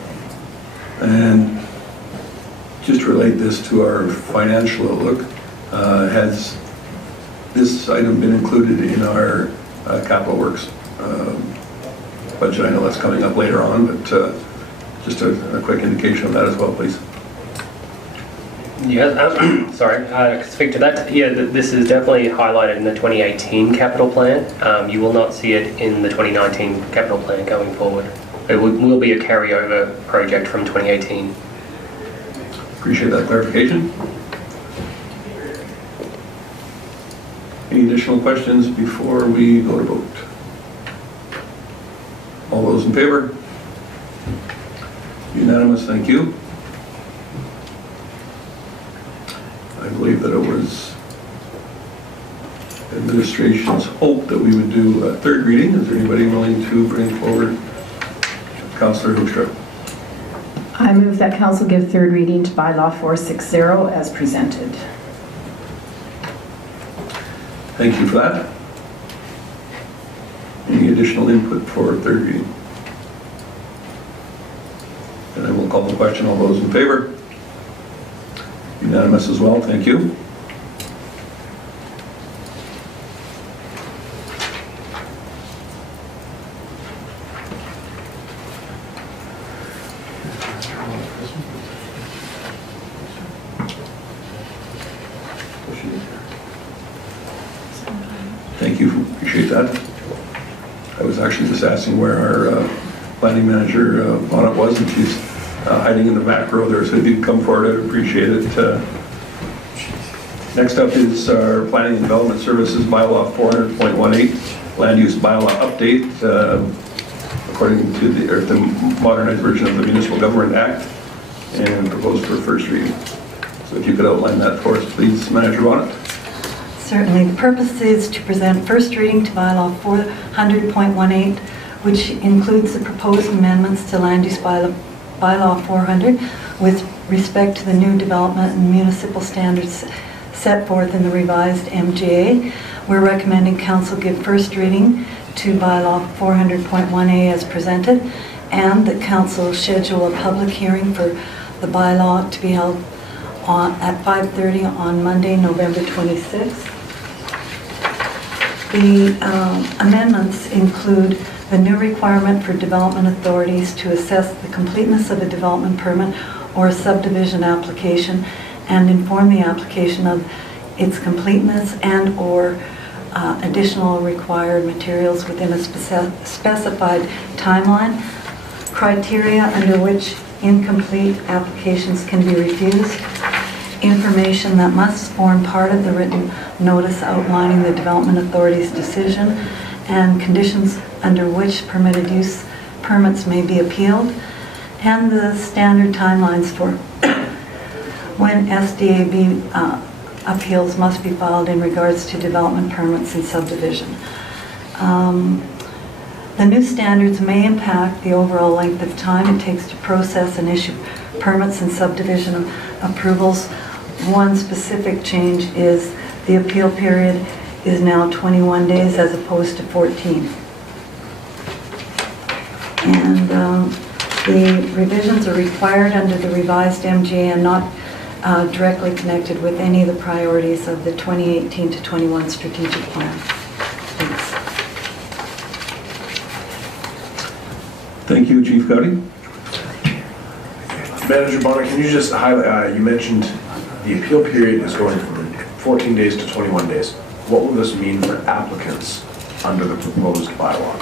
And just to relate this to our financial outlook, has this item been included in our capital works budget? I know that's coming up later on, but just a quick indication of that as well, please. Yeah, sorry, I can speak to that. Yeah, this is definitely highlighted in the 2018 capital plan. You will not see it in the 2019 capital plan going forward. It will be a carryover project from 2018. Appreciate that clarification. Any additional questions before we go to vote? All those in favor? Unanimous, thank you. I believe that it was administration's hope that we would do a third reading. Is there anybody willing to bring forward? Councillor Hoekstra. I move that council give third reading to Bylaw 460 as presented. Thank you for that. Any additional input for third reading? And I will call the question. All those in favor? Unanimous as well, thank you. Thank you, appreciate that. I was actually just asking where our planning manager, Bonnet, was, and she's hiding in the back row there, so if you can come forward, I'd appreciate it. Next up is our Planning and Development Services Bylaw 400.18, Land Use Bylaw Update, according to the modernized version of the Municipal Government Act, and proposed for first reading. So if you could outline that for us, please, Manager Bonnet. Certainly. The purpose is to present first reading to Bylaw 400.18, which includes the proposed amendments to Land Use Bylaw 400 with respect to the new development and municipal standards set forth in the revised MGA. We're recommending council give first reading to Bylaw 400.1A as presented, and that council schedule a public hearing for the bylaw to be held at 5:30 on Monday, November 26th. The amendments include the new requirement for development authorities to assess the completeness of a development permit or a subdivision application and inform the application of its completeness and or additional required materials within a specified timeline, criteria under which incomplete applications can be refused, information that must form part of the written notice outlining the development authority's decision, and conditions under which permitted use permits may be appealed, and the standard timelines for when SDAB appeals must be filed in regards to development permits and subdivision. The new standards may impact the overall length of time it takes to process and issue permits and subdivision approvals. One specific change is the appeal period is now 21 days as opposed to 14. And the revisions are required under the revised MGA and not directly connected with any of the priorities of the 2018 to 21 strategic plan. Thanks. Thank you, Chief Gowdy. Manager Bonner, can you just highlight, you mentioned the appeal period is going from 14 days to 21 days. What will this mean for applicants under the proposed bylaw?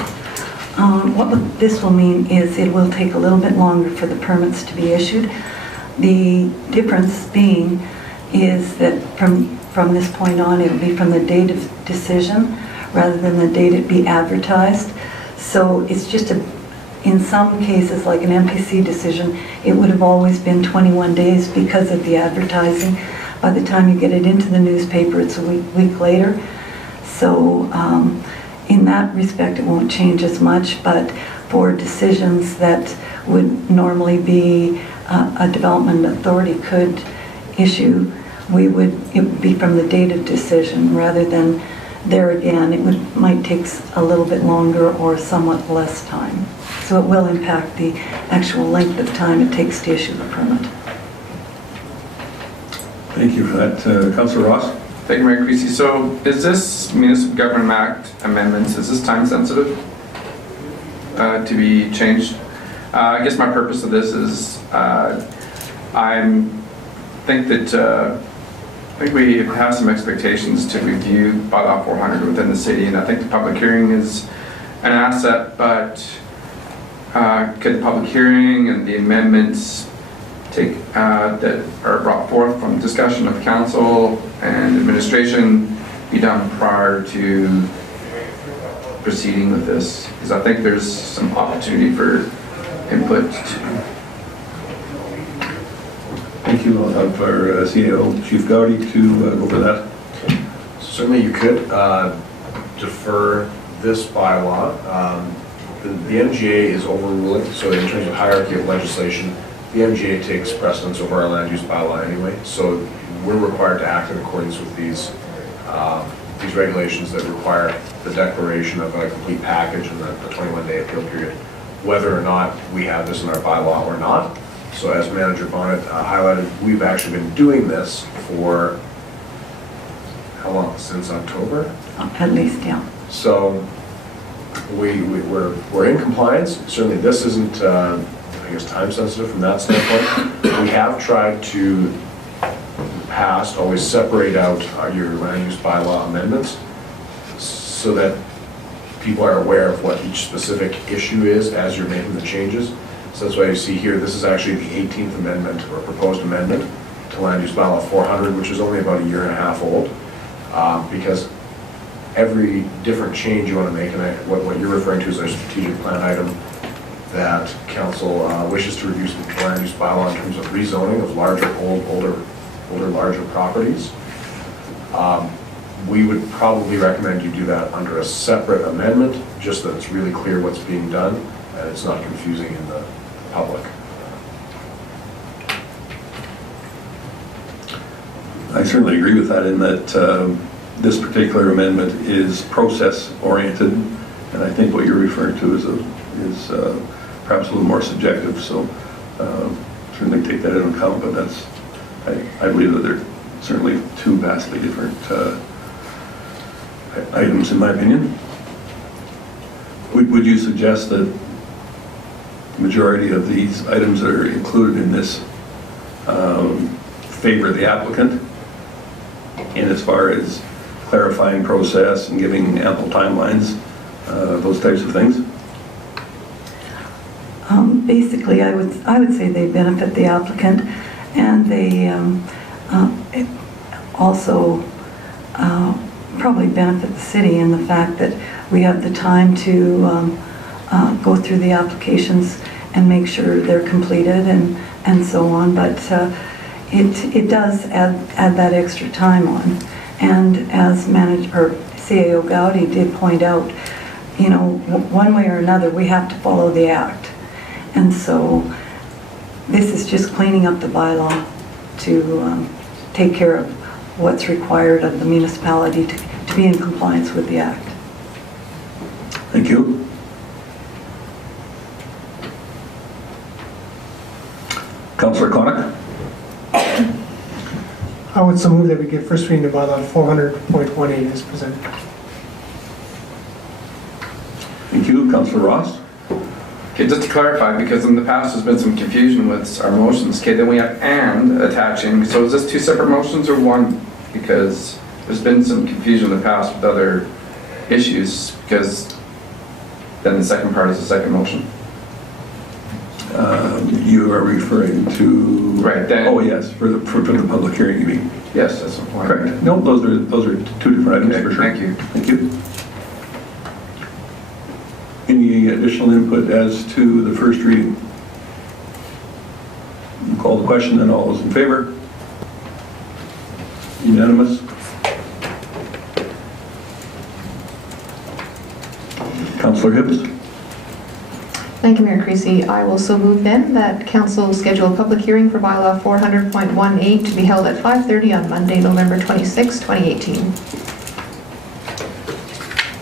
What this will mean is it will take a little bit longer for the permits to be issued. The difference being is that from this point on, it will be from the date of decision rather than the date it be advertised. So it's just in some cases, like an MPC decision, it would have always been 21 days because of the advertising. By the time you get it into the newspaper, it's a week later. So in that respect, it won't change as much, but for decisions that would normally be a development authority could issue, it would be from the date of decision rather than there again. It might take a little bit longer or somewhat less time. So it will impact the actual length of time it takes to issue the permit. Thank you for that. Councillor Ross? Thank you, Mayor Creasy. So is this Municipal Government Act amendments, is this time sensitive to be changed? I guess my purpose of this is I think we have some expectations to review Bylaw 400 within the city, and I think the public hearing is an asset, but could the public hearing and the amendments that are brought forth from discussion of council and administration be done prior to proceeding with this? Because I think there's some opportunity for input. Thank you. I'll have our CAO, Chief Gowdy, to go over that. Certainly you could defer this bylaw. The MGA is overruling, so in terms of hierarchy of legislation, the MGA takes precedence over our land use bylaw anyway, so we're required to act in accordance with these regulations that require the declaration of a complete package and the 21-day appeal period, whether or not we have this in our bylaw or not. So as Manager Bonnet highlighted, we've actually been doing this for how long? Since October? At least, yeah. So we're in compliance. Certainly this isn't, I guess, time sensitive from that standpoint. We have tried to, in the past, always separate out your land use bylaw amendments so that people are aware of what each specific issue is as you're making the changes. So that's why you see here, this is actually the 18th amendment or proposed amendment to land use bylaw 400, which is only about a year and a half old, because every different change you want to make, and what you're referring to is a strategic plan item that council wishes to reduce the land use bylaw in terms of rezoning of older, larger properties. We would probably recommend you do that under a separate amendment, just that it's really clear what's being done and it's not confusing in the public. I certainly agree with that in that this particular amendment is process oriented, and I think what you're referring to is perhaps a little more subjective, so certainly take that into account, but I believe that they're certainly two vastly different items in my opinion. Would you suggest that the majority of these items that are included in this favor the applicant in as far as clarifying process and giving ample timelines, those types of things? Basically, I would say they benefit the applicant, and they also probably benefit the city in the fact that we have the time to go through the applications and make sure they're completed and so on. But it does add that extra time on. And as CAO Gowdy did point out, you know, one way or another, we have to follow the act. And so this is just cleaning up the bylaw to take care of what's required of the municipality to be in compliance with the act. Thank you. Councillor Connick? I would so move that we give first reading to bylaw 400.18 as presented. Thank you. Councillor Ross? Okay, just to clarify, because in the past there's been some confusion with our motions. Okay, then we have and attaching. So is this two separate motions or one? Because there's been some confusion in the past with other issues, because then the second part is the second motion. You are referring to... Right, then... Oh, yes, for the public hearing, you mean? Yes, that's the point. Correct. No, those are two different items, Okay, for sure. thank you. Thank you. Any additional input as to the first reading? We'll call the question, then all those in favor? Unanimous? Councillor Hibbs? Thank you, Mayor Creasy. I will so move then that council schedule a public hearing for bylaw 400.18 to be held at 5:30 on Monday, November 26, 2018.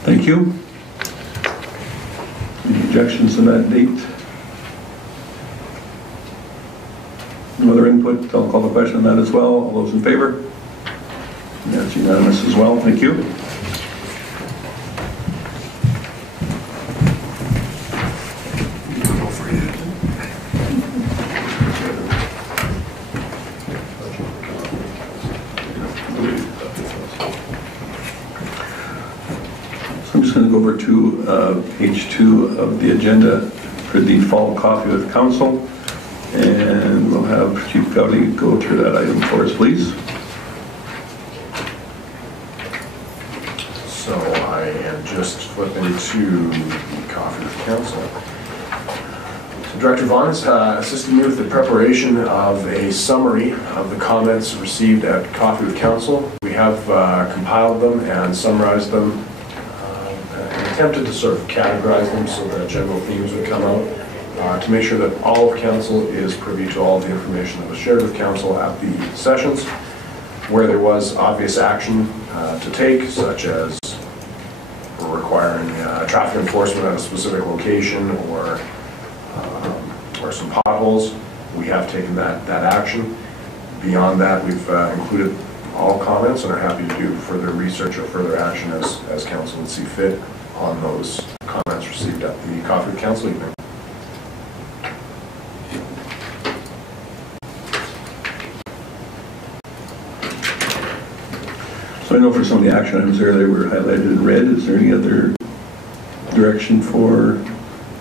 Thank you. Any objections to that date? No other input? I'll call the question on that as well. All those in favor? That's unanimous as well. Thank you. I'm just going to go over to page 2 of the agenda for the fall coffee with council, and we'll have Chief Gowdy go through that item for us, please. So I am just flipping to the coffee with council. So Director Vaughn has assisted me with the preparation of a summary of the comments received at Coffee with Council. We have compiled them and summarized them and attempted to sort of categorize them so that general themes would come out to make sure that all of council is privy to all the information that was shared with council at the sessions. Where there was obvious action to take, such as requiring traffic enforcement at a specific location or some potholes, we have taken that action. Beyond that, we've included all comments and are happy to do further research or further action as council would see fit on those comments received at the Coffee with Council evening. So I know for some of the action items there, they were highlighted in red. Is there any other direction for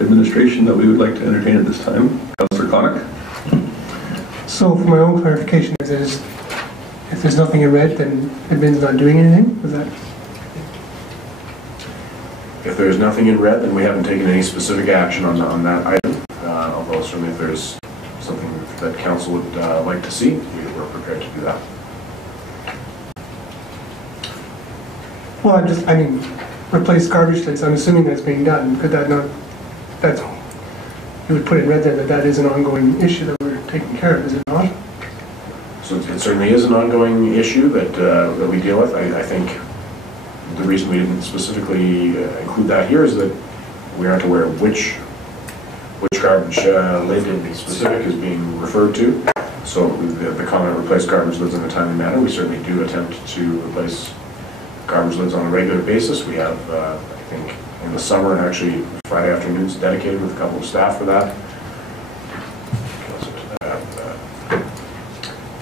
administration that we would like to entertain at this time? Councillor Connick? So for my own clarification, if there's nothing in red, then admin's not doing anything? Was that? If there's nothing in red, then we haven't taken any specific action on that item. Although certainly if there's something that council would like to see, we're prepared to do that. Well, I mean, replace garbage lids. I'm assuming that's being done. Could that not? That's you would put in red there that is an ongoing issue that we're taking care of, is it not? So it certainly is an ongoing issue that we deal with. I think the reason we didn't specifically include that here is that we aren't aware of which garbage lid in the specific is being referred to. So the comment replace garbage lids in a timely manner. We certainly do attempt to replace garbage lids on a regular basis. We have, I think, in the summer, actually Friday afternoons dedicated with a couple of staff for that.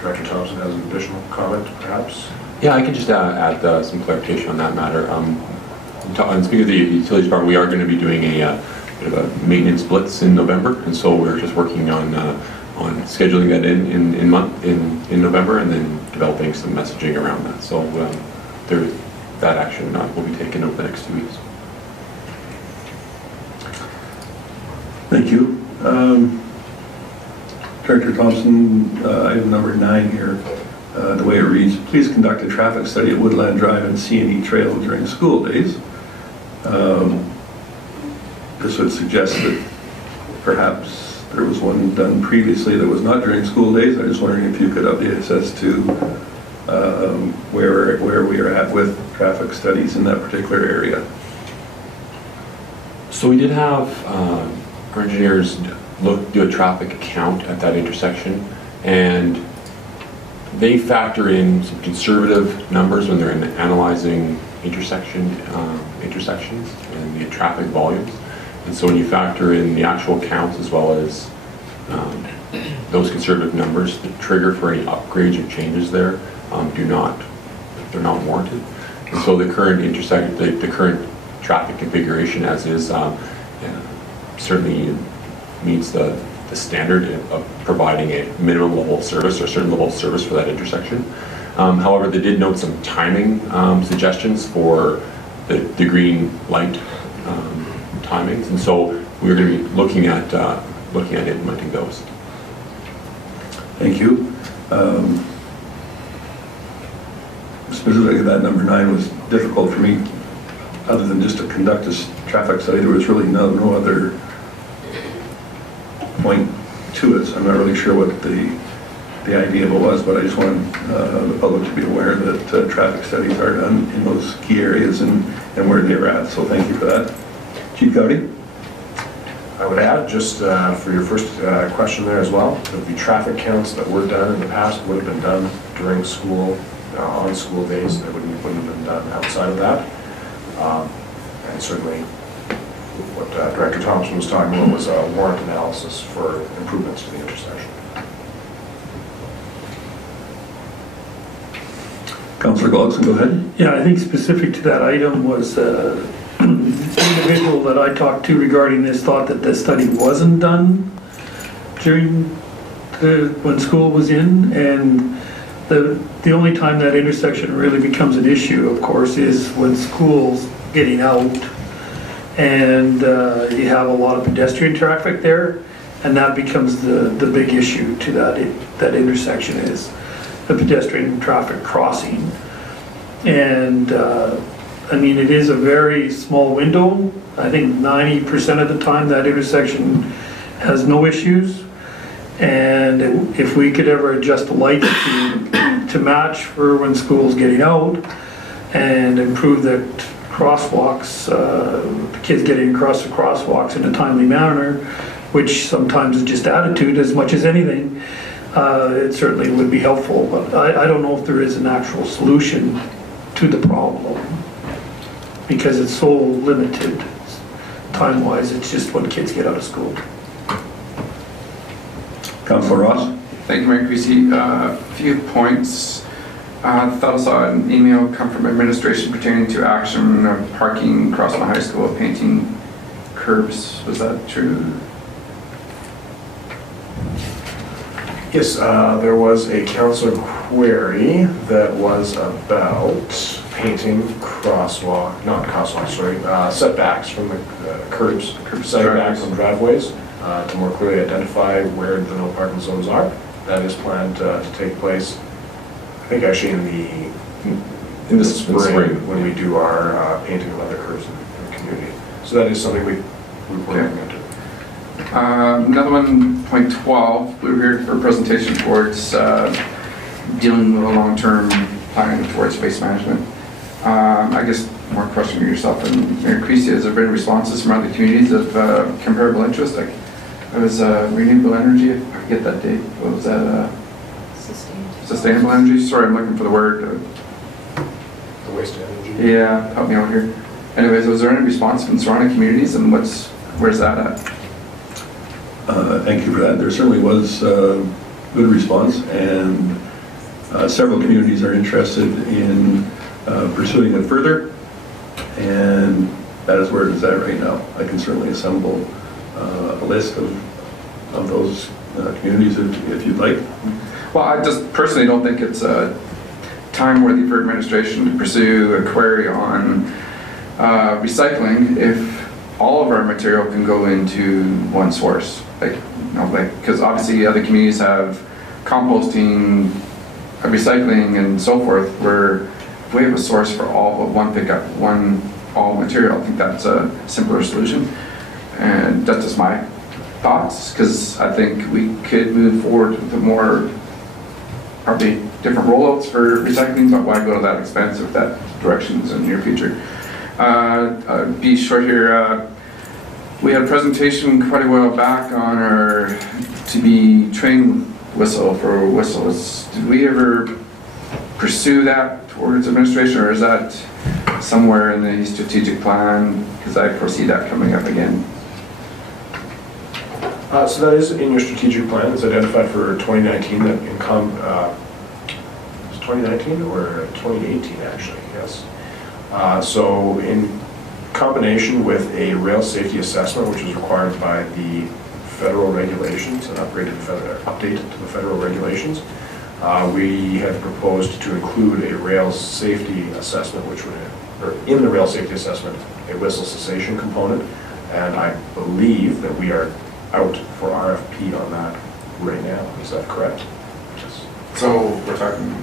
Director Thompson has an additional comment, perhaps? Yeah, I can just add some clarification on that matter. Speaking of the utilities department, we are going to be doing a bit of a maintenance blitz in November, and so we're just working on scheduling that in November, and then developing some messaging around that. So that action will be taken over the next 2 weeks. Thank you. Director Thompson, item number 9 here, the way it reads, please conduct a traffic study at Woodland Drive and C&E Trail during school days. This would suggest that perhaps there was one done previously that was not during school days. I'm just wondering if you could update us as to where we are at with traffic studies in that particular area. So we did have our engineers do a traffic count at that intersection, and they factor in some conservative numbers when they're analyzing intersections and the traffic volumes. And so when you factor in the actual counts as well as those conservative numbers, the trigger for any upgrades or changes there they're not warranted. And so the current the current traffic configuration as is certainly meets the standard of providing a minimum level of service or a certain level of service for that intersection. However, they did note some timing suggestions for the green light timings, and so we're going to be looking at implementing those. Thank you. Specifically, that number 9 was difficult for me, other than just to conduct a traffic study. There was really no other point to it. So I'm not really sure what the idea of it was, but I just wanted the public to be aware that traffic studies are done in those key areas and where they're at. So thank you for that. Chief Gowdy? I would add, just for your first question there as well, that the traffic counts that were done in the past would have been done during school, on school days. They wouldn't have been done outside of that. And certainly what Director Thompson was talking about was a warrant analysis for improvements to the intersection. Councillor Gullickson, go ahead. Yeah, I think specific to that item was the individual that I talked to regarding this thought that the study wasn't done during when school was in, and the only time that intersection really becomes an issue, of course, is when school's getting out and you have a lot of pedestrian traffic there, and that becomes the big issue to that intersection is the pedestrian traffic crossing. And I mean, it is a very small window. I think 90% of the time that intersection has no issues. And if we could ever adjust the lights to match for when school's getting out and improve the crosswalks, kids getting across the crosswalks in a timely manner, which sometimes is just attitude as much as anything, it certainly would be helpful. But I don't know if there is an actual solution to the problem because it's so limited time-wise. It's just when kids get out of school. Councillor Ross? Thank you, Mayor Creasy. A few points. I thought I saw an email come from administration pertaining to action of parking across my high school, painting curbs. Was that true? Yes, there was a council query that was about painting setbacks from the curbs, setbacks from driveways to more clearly identify where the no parking zones are. That is planned to take place, I think actually in the spring when we do our painting of other curbs in the community. So that is something we're looking into. Another one, point 12, we were here for a presentation towards dealing with a long-term plan towards space management. I guess more question to yourself and Mayor Creasy, has there been responses from other communities of comparable interest? Like, it was renewable energy, if I forget that date. What was that? Sustainable energy? Sorry, I'm looking for the word. The waste energy? Yeah, help me out here. Anyways, was there any response from surrounding communities and where's that at? Thank you for that. There certainly was good response, and several communities are interested in pursuing it further, and that is where it is at right now. I can certainly assemble a list of those communities if you'd like. Well, I just personally don't think it's time-worthy for administration to pursue a query on recycling if all of our material can go into one source. Because obviously other communities have composting, recycling, and so forth, where if we have a source for all but one pickup, all material, I think that's a simpler solution. And that's just my thoughts, because I think we could move forward with probably different rollouts for recycling, but why go to that expense if that direction is in the near future? Be short here. We had a presentation quite a while back on to be trained for whistles. Did we ever pursue that towards administration, or is that somewhere in the strategic plan? Because I foresee that coming up again. So that is in your strategic plan. It's identified for 2019. That is 2019 or 2018 actually? Yes. So in combination with a rail safety assessment, which is required by the federal regulations, an update to the federal regulations, we have proposed to include a rail safety assessment, which would, or in the rail safety assessment, a whistle cessation component, and I believe that we are out for RFP on that right now. Is that correct? Yes. So we're talking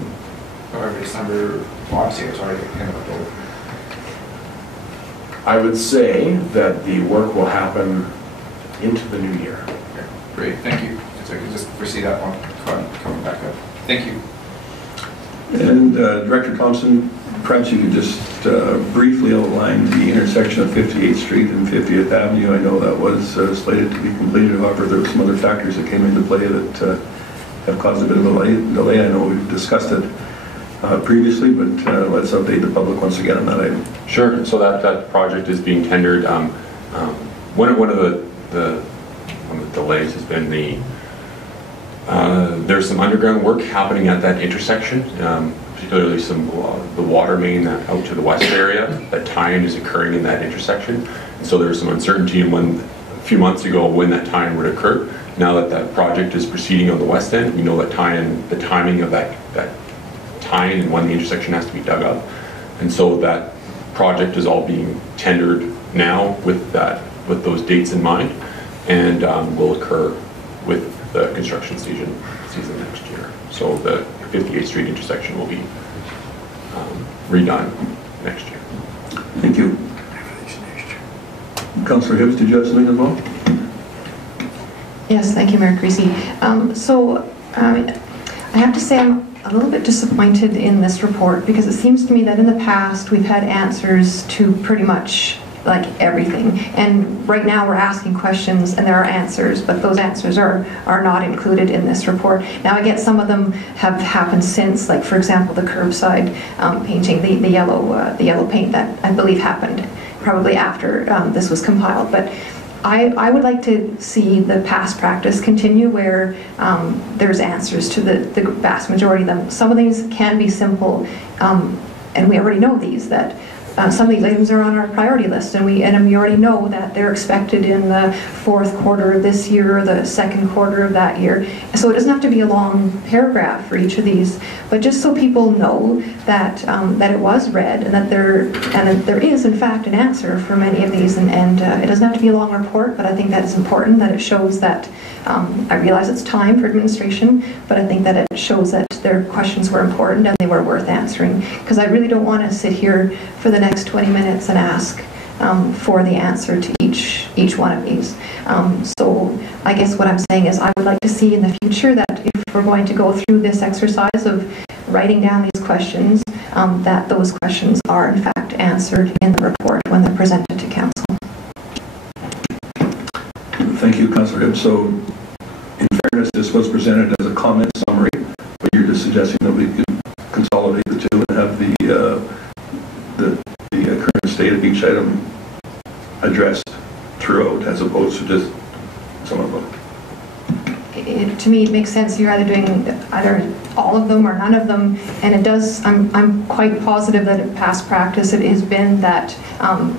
December, obviously it's already kind of October. I would say that the work will happen into the new year. Okay, great, thank you. So I can just foresee that one coming back up. Thank you. And Director Thompson, perhaps you could just briefly outline the intersection of 58th Street and 50th Avenue. I know that was slated to be completed, however, there were some other factors that came into play that have caused a bit of a delay. I know we've discussed it previously, but let's update the public once again on that item. Sure. So that project is being tendered. One of the delays has been there's some underground work happening at that intersection, particularly the water main out to the west area. That tie-in is occurring in that intersection, and so there's some uncertainty in a few months ago when that tie-in would occur. Now that that project is proceeding on the west end, we know that the timing of that tie-in and when the intersection has to be dug up, and so that project is all being tendered now with those dates in mind, and will occur with the construction season next year. So the 58th Street intersection will be redone next year. Thank you. Councillor Hibbs, did you have something as well? Yes, thank you, Mayor Creasy. I have to say I'm a little bit disappointed in this report, because it seems to me that in the past we've had answers to pretty much like everything, and right now we're asking questions and there are answers, but those answers are not included in this report. Now I get some of them have happened since, like for example the curbside painting, the yellow paint that I believe happened probably after this was compiled, but I would like to see the past practice continue where there's answers to the vast majority of them. Some of these can be simple, and we already know these, that some of these items are on our priority list, and we already know that they're expected in the fourth quarter of this year or the second quarter of that year. So it doesn't have to be a long paragraph for each of these, but just so people know that that it was read and that there is in fact an answer for many of these, and it doesn't have to be a long report, but I think that is important, that it shows that I realize it's time for administration, but I think that it shows that their questions were important and they were worth answering, because I really don't want to sit here for the next 20 minutes and ask for the answer to each one of these. So I guess what I'm saying is I would like to see in the future that if we're going to go through this exercise of writing down these questions, that those questions are in fact answered in the report when they're presented to council. Thank you, Councillor Hibbs. So in fairness, this was presented as a comment summary, but you're just suggesting that we could consolidate the two and have the current state of each item addressed throughout, as opposed to just some of them. To me, it makes sense. You're either doing either all of them or none of them, and it does. I'm quite positive that in past practice it has been that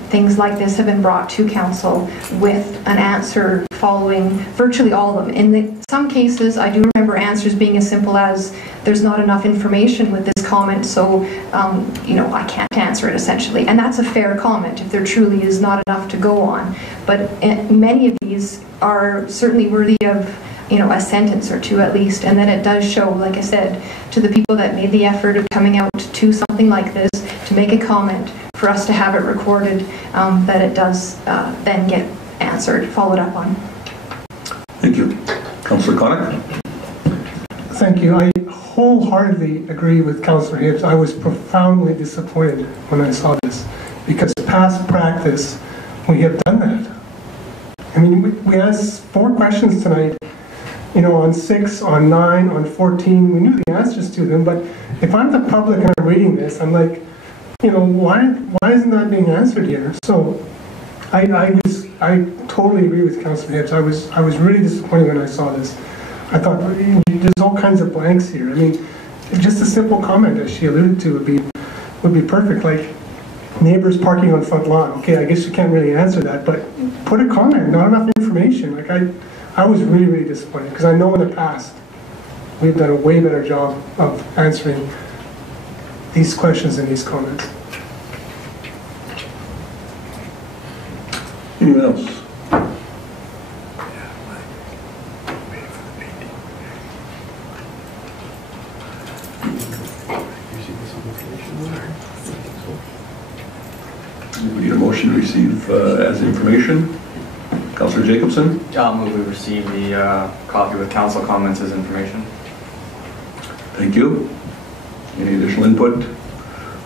things like this have been brought to council with an answer following virtually all of them. In some cases, I do remember answers being as simple as there's not enough information with this comment, so I can't answer it essentially, and that's a fair comment if there truly is not enough to go on. But many of these are certainly worthy of a sentence or two at least, and then it does show, like I said, to the people that made the effort of coming out to something like this to make a comment, for us to have it recorded, that it does then get answered, followed up on. Thank you. Councillor Connick? Thank you. I wholeheartedly agree with Councillor Hibbs. I was profoundly disappointed when I saw this, because past practice, we have done that. I mean, we asked 4 questions tonight, you know, on 6, on 9, on 14, we knew the answers to them, but if I'm the public and I'm reading this, I'm like, you know, why isn't that being answered here? So I totally agree with Councillor Hibbs. I was really disappointed when I saw this. I thought, there's all kinds of blanks here. I mean, just a simple comment, as she alluded to, would be perfect. Like, neighbors parking on front lawn. Okay, I guess you can't really answer that, but put a comment, not enough information. Like, I was really, really disappointed, because I know in the past, we've done a way better job of answering these questions and these comments. Anyone else? We need a motion to receive as information. Councillor Jacobson? I'll move we receive the copy with council comments as information. Thank you. Any additional input?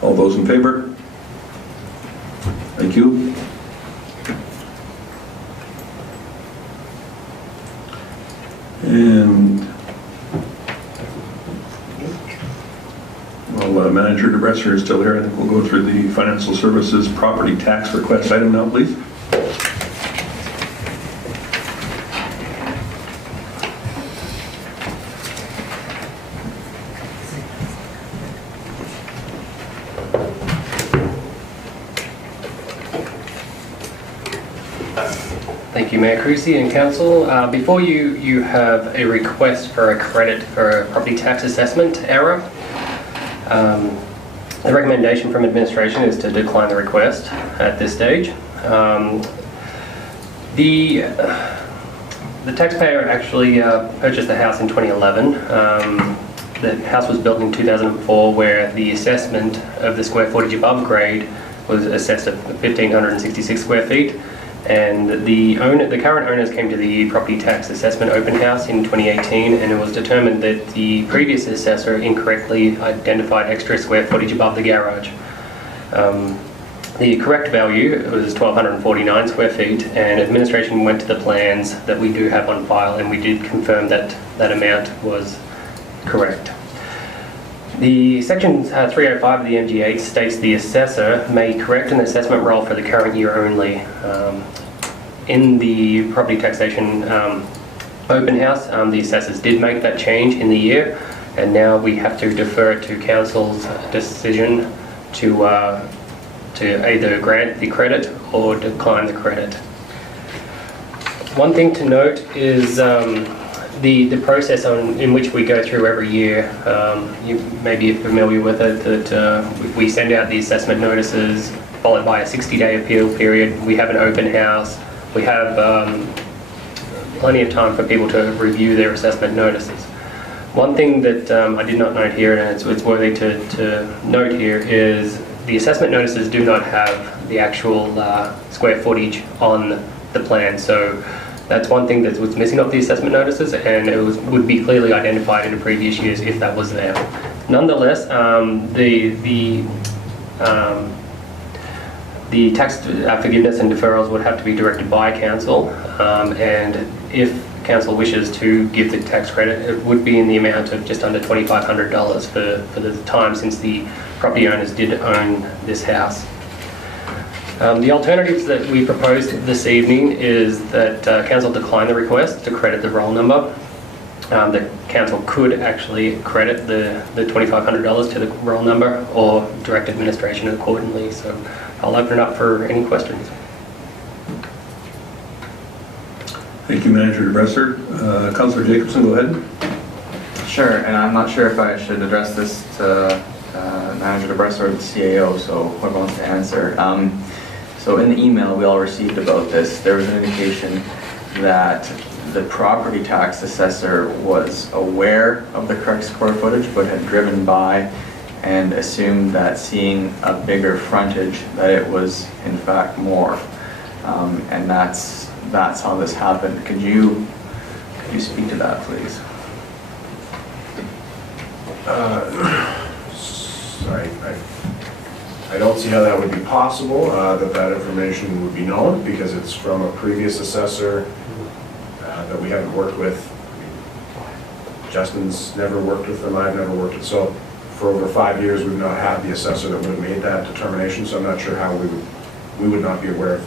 All those in favor? Thank you. And while Manager DeBresser is still here, I think we'll go through the financial services property tax request item now, please. Thank you, Mayor Creasy and Council. Before you have a request for a credit for a property tax assessment error. The recommendation from administration is to decline the request at this stage. The taxpayer actually purchased the house in 2011. The house was built in 2004, where the assessment of the square footage above grade was assessed at 1,566 square feet. And the current owners came to the property tax assessment open house in 2018, and it was determined that the previous assessor incorrectly identified extra square footage above the garage. The correct value was 1,249 square feet, and administration went to the plans that we do have on file, and we did confirm that that amount was correct. The section 305 of the MG8 states the assessor may correct an assessment roll for the current year only. In the property taxation open house, the assessors did make that change in the year, and now we have to defer to council's decision to either grant the credit or decline the credit. One thing to note is the process in which we go through every year. You may be familiar with it, that we send out the assessment notices followed by a 60-day appeal period. We have an open house. We have plenty of time for people to review their assessment notices. One thing that I did not note here, and it's worthy to note here, is the assessment notices do not have the actual square footage on the plan. So that's one thing that was missing off the assessment notices, and it would be clearly identified in the previous years if that was there. Nonetheless, the tax forgiveness and deferrals would have to be directed by council, and if council wishes to give the tax credit, it would be in the amount of just under $2,500 for the time since the property owners did own this house. The alternatives that we proposed this evening is that council decline the request to credit the roll number. The council could actually credit the $2,500 to the roll number, or direct administration accordingly. So I'll open it up for any questions. Thank you, Manager DeBresser. Councillor Jacobson, go ahead. Sure, and I'm not sure if I should address this to Manager DeBresser or the CAO, so whoever wants to answer. So in the email we all received about this, there was an indication that the property tax assessor was aware of the correct square footage, but had driven by and assumed that seeing a bigger frontage, that it was in fact more. And that's how this happened. Could you speak to that, please? Sorry, I don't see how that would be possible, that information would be known, because it's from a previous assessor that we haven't worked with. Justin's never worked with them, I've never worked with, so for over 5 years, we've not had the assessor that would have made that determination, so I'm not sure how we would not be aware of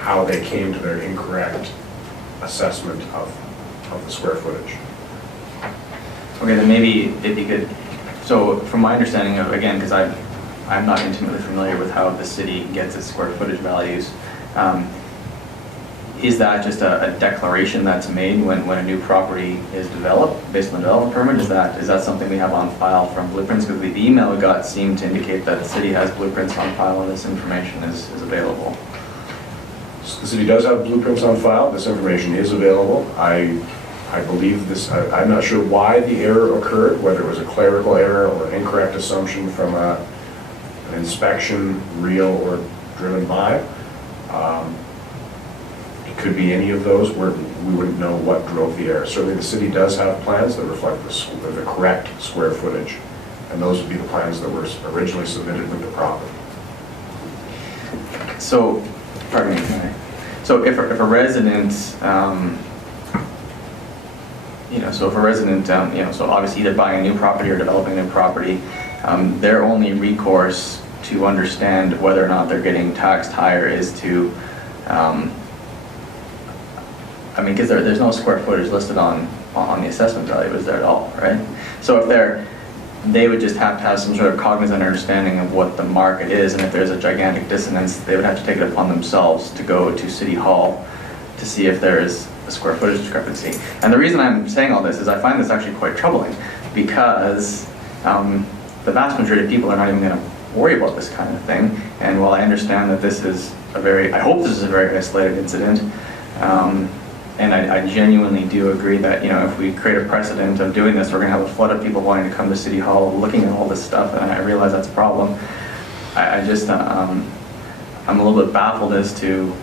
how they came to their incorrect assessment of the square footage. Okay, then maybe it'd be good, so from my understanding of, again, because I'm not intimately familiar with how the city gets its square footage values, is that just a declaration that's made when a new property is developed based on the development permit? Is that something we have on file from blueprints? Because the email we got seemed to indicate that the city has blueprints on file and this information is available. The city does have blueprints on file. This information is available. I believe this, I'm not sure why the error occurred, whether it was a clerical error or an incorrect assumption from an inspection, real or driven by. It could be any of those where we wouldn't know what drove the error. Certainly the city does have plans that reflect the correct square footage, and those would be the plans that were originally submitted with the property. So, pardon me, so if a resident, so if a resident, so obviously either buying a new property or developing a new property, their only recourse to understand whether or not they're getting taxed higher is to, because there's no square footage listed on the assessment value, is there at all, right? So if they would just have to have some sort of cognizant understanding of what the market is, and if there's a gigantic dissonance, they would have to take it upon themselves to go to City Hall to see if there is a square footage discrepancy. And the reason I'm saying all this is I find this actually quite troubling, because the vast majority of people are not even going to worry about this kind of thing. And while I understand that this is I hope this is a very isolated incident, and I genuinely do agree that, if we create a precedent of doing this, we're going to have a flood of people wanting to come to City Hall looking at all this stuff, and I realize that's a problem. I'm a little bit baffled as to,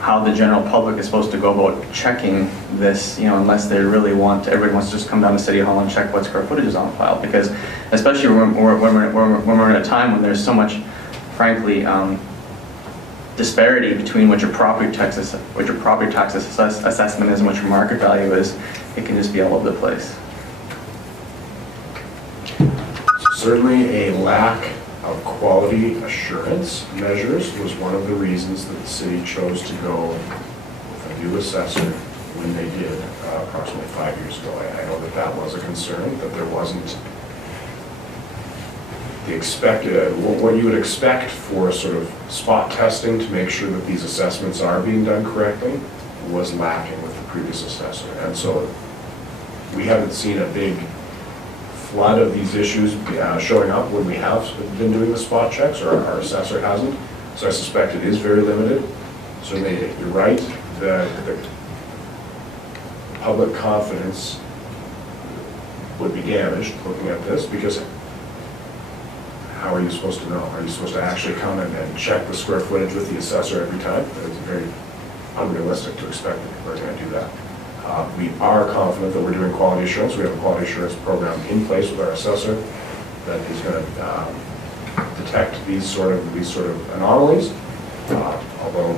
how the general public is supposed to go about checking this, unless they really everybody wants to just come down to City Hall and check what square footage is on file. Because especially when we're in a time when there's so much, frankly, disparity between what your property tax assessment is and what your market value is, it can just be all over the place. Certainly a lack of quality assurance measures was one of the reasons that the city chose to go with a new assessor when they did approximately 5 years ago. I know that was a concern, that there wasn't what you would expect for sort of spot testing to make sure that these assessments are being done correctly was lacking with the previous assessor. And so we haven't seen a big flood of these issues showing up when we have been doing the spot checks, or our assessor hasn't. So I suspect it is very limited. Certainly, you're right, the public confidence would be damaged looking at this, because how are you supposed to know? Are you supposed to actually come and check the square footage with the assessor every time? It's very unrealistic to expect that people are going to do that. We are confident that we're doing quality assurance. We have a quality assurance program in place with our assessor that is going to detect these sort of anomalies. Although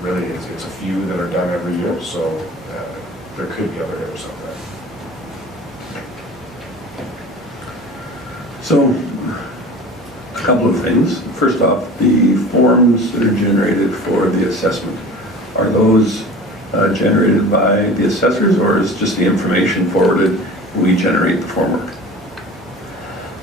really it's a few that are done every year, so there could be other errors out there. So, a couple of things. First off, the forms that are generated for the assessment, are those generated by the assessors, or is just the information forwarded, we generate the form work?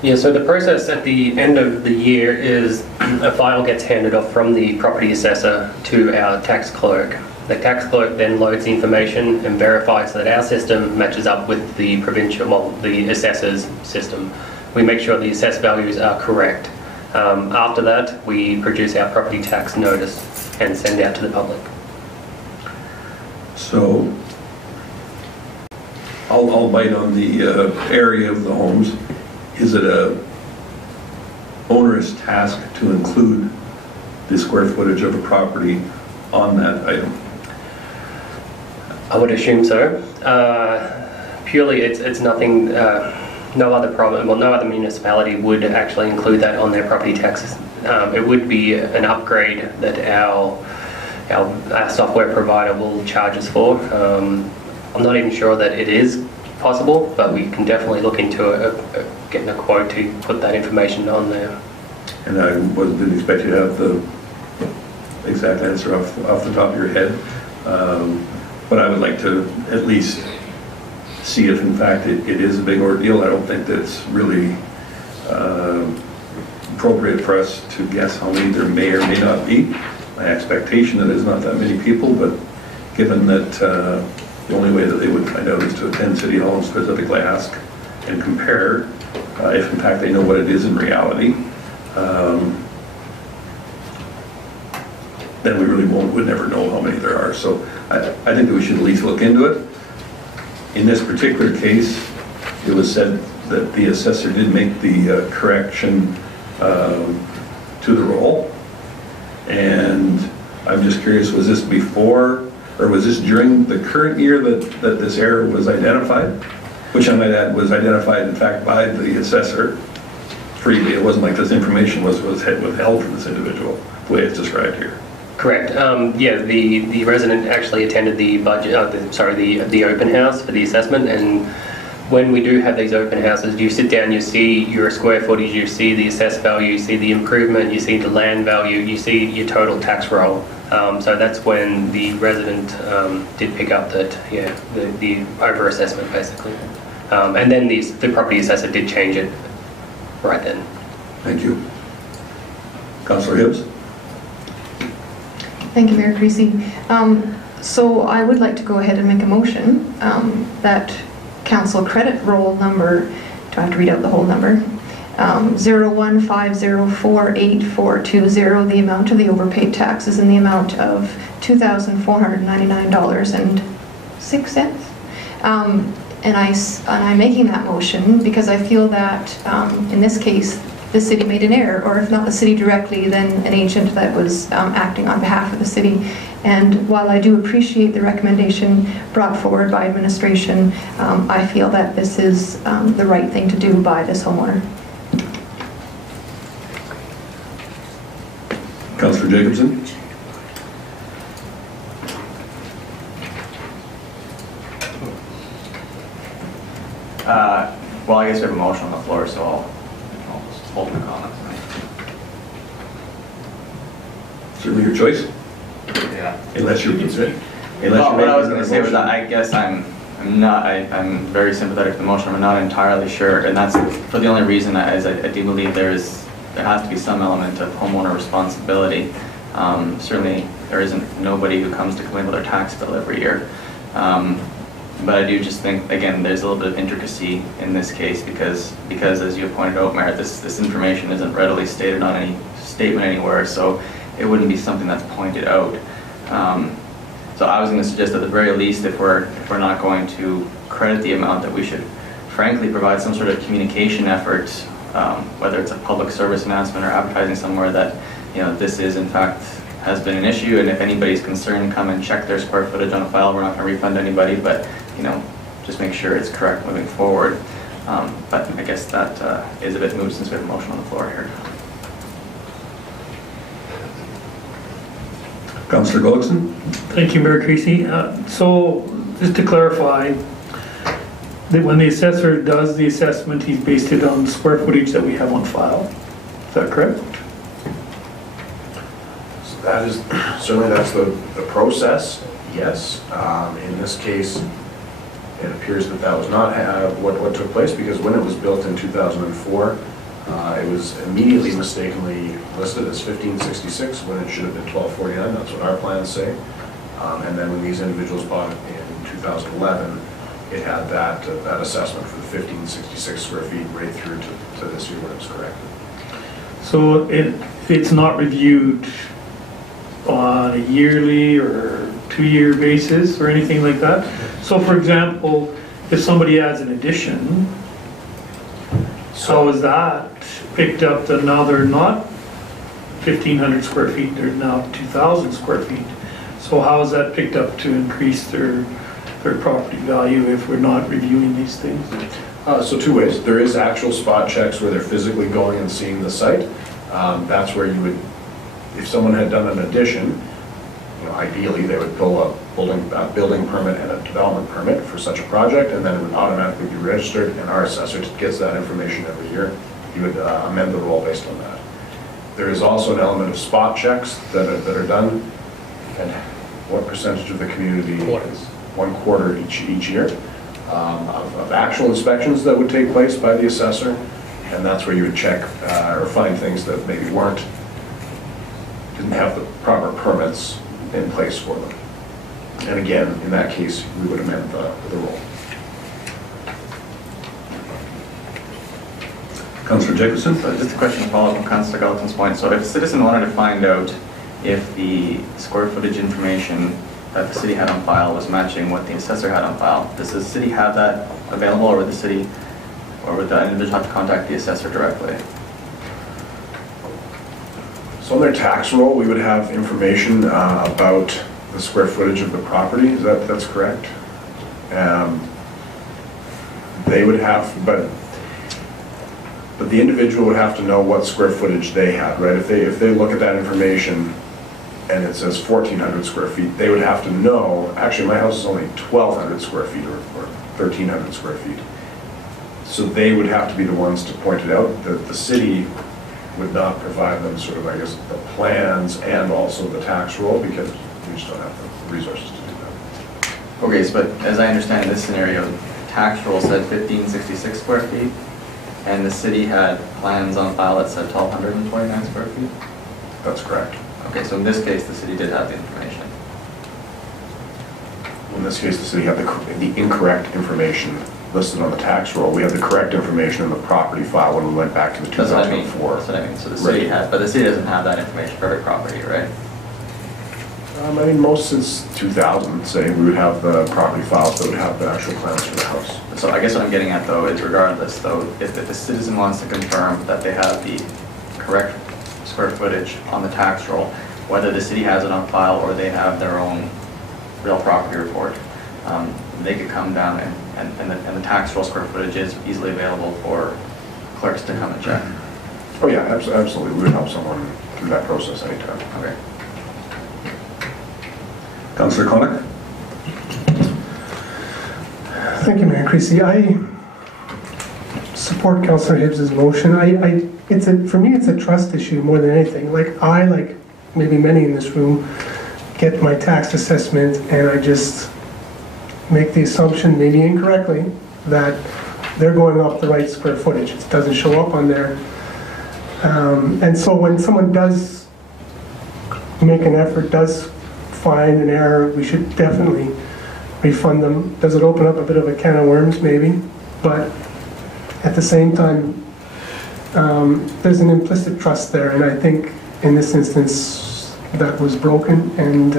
Yeah, so the process at the end of the year is a file gets handed off from the property assessor to our tax clerk. The tax clerk then loads the information and verifies that our system matches up with the the assessor's system. We make sure the assessed values are correct. After that, we produce our property tax notice and send out to the public. So, I'll bite on the area of the homes. Is it a onerous task to include the square footage of a property on that item? I would assume so. Purely, it's nothing. No other municipality would actually include that on their property taxes. It would be an upgrade that our software provider will charge us for. I'm not even sure that it is possible, but we can definitely look into getting a quote to put that information on there. And I didn't expect you to have the exact answer off the top of your head, but I would like to at least see if in fact it is a big ordeal. I don't think that's really appropriate for us to guess how many there may or may not be. My expectation that there's not that many people, but given that the only way that they would find out is to attend City Hall and specifically ask and compare, if in fact they know what it is in reality, then we really would never know how many there are. So I think that we should at least look into it. In this particular case, it was said that the assessor did make the correction to the roll. And I'm just curious, was this before or was this during the current year that this error was identified? Which I might add was identified in fact by the assessor freely. It wasn't like this information was withheld from this individual, the way it's described here. Correct. Yeah, the resident actually attended the the open house for the assessment, and when we do have these open houses, you sit down, you see your square footage, you see the assessed value, you see the improvement, you see the land value, you see your total tax roll. So that's when the resident did pick up that, yeah, the over-assessment basically. And then the property assessor did change it right then. Thank you. Councillor Hibbs? Thank you, Mayor Creasy. So I would like to go ahead and make a motion that council credit roll number, do I have to read out the whole number? 015048420, the amount of the overpaid taxes in the amount of $2,499.06. And I'm making that motion because I feel that in this case the city made an error, or if not the city directly, then an agent that was acting on behalf of the city. And while I do appreciate the recommendation brought forward by administration, I feel that this is the right thing to do by this homeowner. Councillor Jacobson? Well, I guess we have a motion on the floor, so I'll just hold my comments. Certainly your choice. Yeah. Unless you're concerned. Well, what I was going to say was that I guess I'm very sympathetic to the motion. I'm not entirely sure, and that's for the only reason is I do believe there has to be some element of homeowner responsibility. Certainly, there isn't nobody who comes to claim their tax bill every year. But I do just think, again, there's a little bit of intricacy in this case because as you pointed out, Mayor, this information isn't readily stated on any statement anywhere, so it wouldn't be something that's pointed out. So I was going to suggest at the very least, if we're not going to credit the amount, that we should frankly provide some sort of communication effort, whether it's a public service announcement or advertising somewhere that, you know, this is in fact has been an issue, and if anybody's concerned, come and check their square footage on a file. We're not going to refund anybody, but, you know, just make sure it's correct moving forward. But I guess that is a bit moot since we have a motion on the floor here. Councillor Gullickson? Thank you, Mayor Creasy. So just to clarify, that when the assessor does the assessment, he's based it on the square footage that we have on file. Is that correct? So that is, certainly that's the process, yes. In this case, it appears that that was not what took place, because when it was built in 2004, it was immediately mistakenly listed as 1566 when it should have been 1249. That's what our plans say. And then when these individuals bought it in 2011, it had that assessment for the 1566 square feet right through to this year when it was corrected. So it's not reviewed on a yearly or 2-year basis or anything like that? So for example, if somebody adds an addition, how is that picked up that now they're not 1,500 square feet, they're now 2,000 square feet? So how is that picked up to increase their property value if we're not reviewing these things? So two ways. There is actual spot checks where they're physically going and seeing the site. That's where you would, if someone had done an addition, you know, ideally they would pull building permit and a development permit for such a project, and then it would automatically be registered, and our assessor gets that information every year. He would amend the roll based on that. There is also an element of spot checks that are done, and what percentage of the community is 1/4 each year of actual inspections that would take place by the assessor, and that's where you would check or find things that maybe didn't have the proper permits in place for them. And again, in that case, we would amend the roll. Councillor Jacobson? Just a question to follow up on Councillor Gallatin's point. So if a citizen wanted to find out if the square footage information that the city had on file was matching what the assessor had on file, does the city have that available, or would the city, or would the individual have to contact the assessor directly? So on their tax roll, we would have information about the square footage of the property. That's correct? They would have, but the individual would have to know what square footage they had, right? If they look at that information and it says 1,400 square feet, they would have to know, actually my house is only 1,200 square feet or 1,300 square feet. So they would have to be the ones to point it out. The city would not provide them sort of, I guess, the plans and also the tax roll, because we just don't have the resources to do that. Okay, so but as I understand this scenario, tax roll said 1,566 square feet, and the city had plans on file that said 1,229 square feet? That's correct. Okay, so in this case, the city did have the information. In this case, the city had the incorrect information listed on the tax roll. We had the correct information in the property file when we went back to the 2004. That's what I mean. So the city has, but the city doesn't have that information for every property, right? I mean, most since 2000, say, we would have the property files that would have the actual plans for the house. So I guess what I'm getting at, though, is regardless, though, if the citizen wants to confirm that they have the correct square footage on the tax roll, whether the city has it on file or they have their own real property report, they could come down and the tax roll square footage is easily available for clerks to come and check. Oh yeah, absolutely. We would help someone through that process anytime. Okay. Councillor Connick? Thank you, Mayor Creasy. I support Councillor Hibbs's motion. For me, it's a trust issue more than anything. Like maybe many in this room, get my tax assessment and I just make the assumption, maybe incorrectly, that they're going off the right square footage. It doesn't show up on there. And so when someone does make an effort, does find an error, we should definitely refund them. Does it open up a bit of a can of worms? Maybe. But at the same time, there's an implicit trust there, and I think in this instance that was broken, and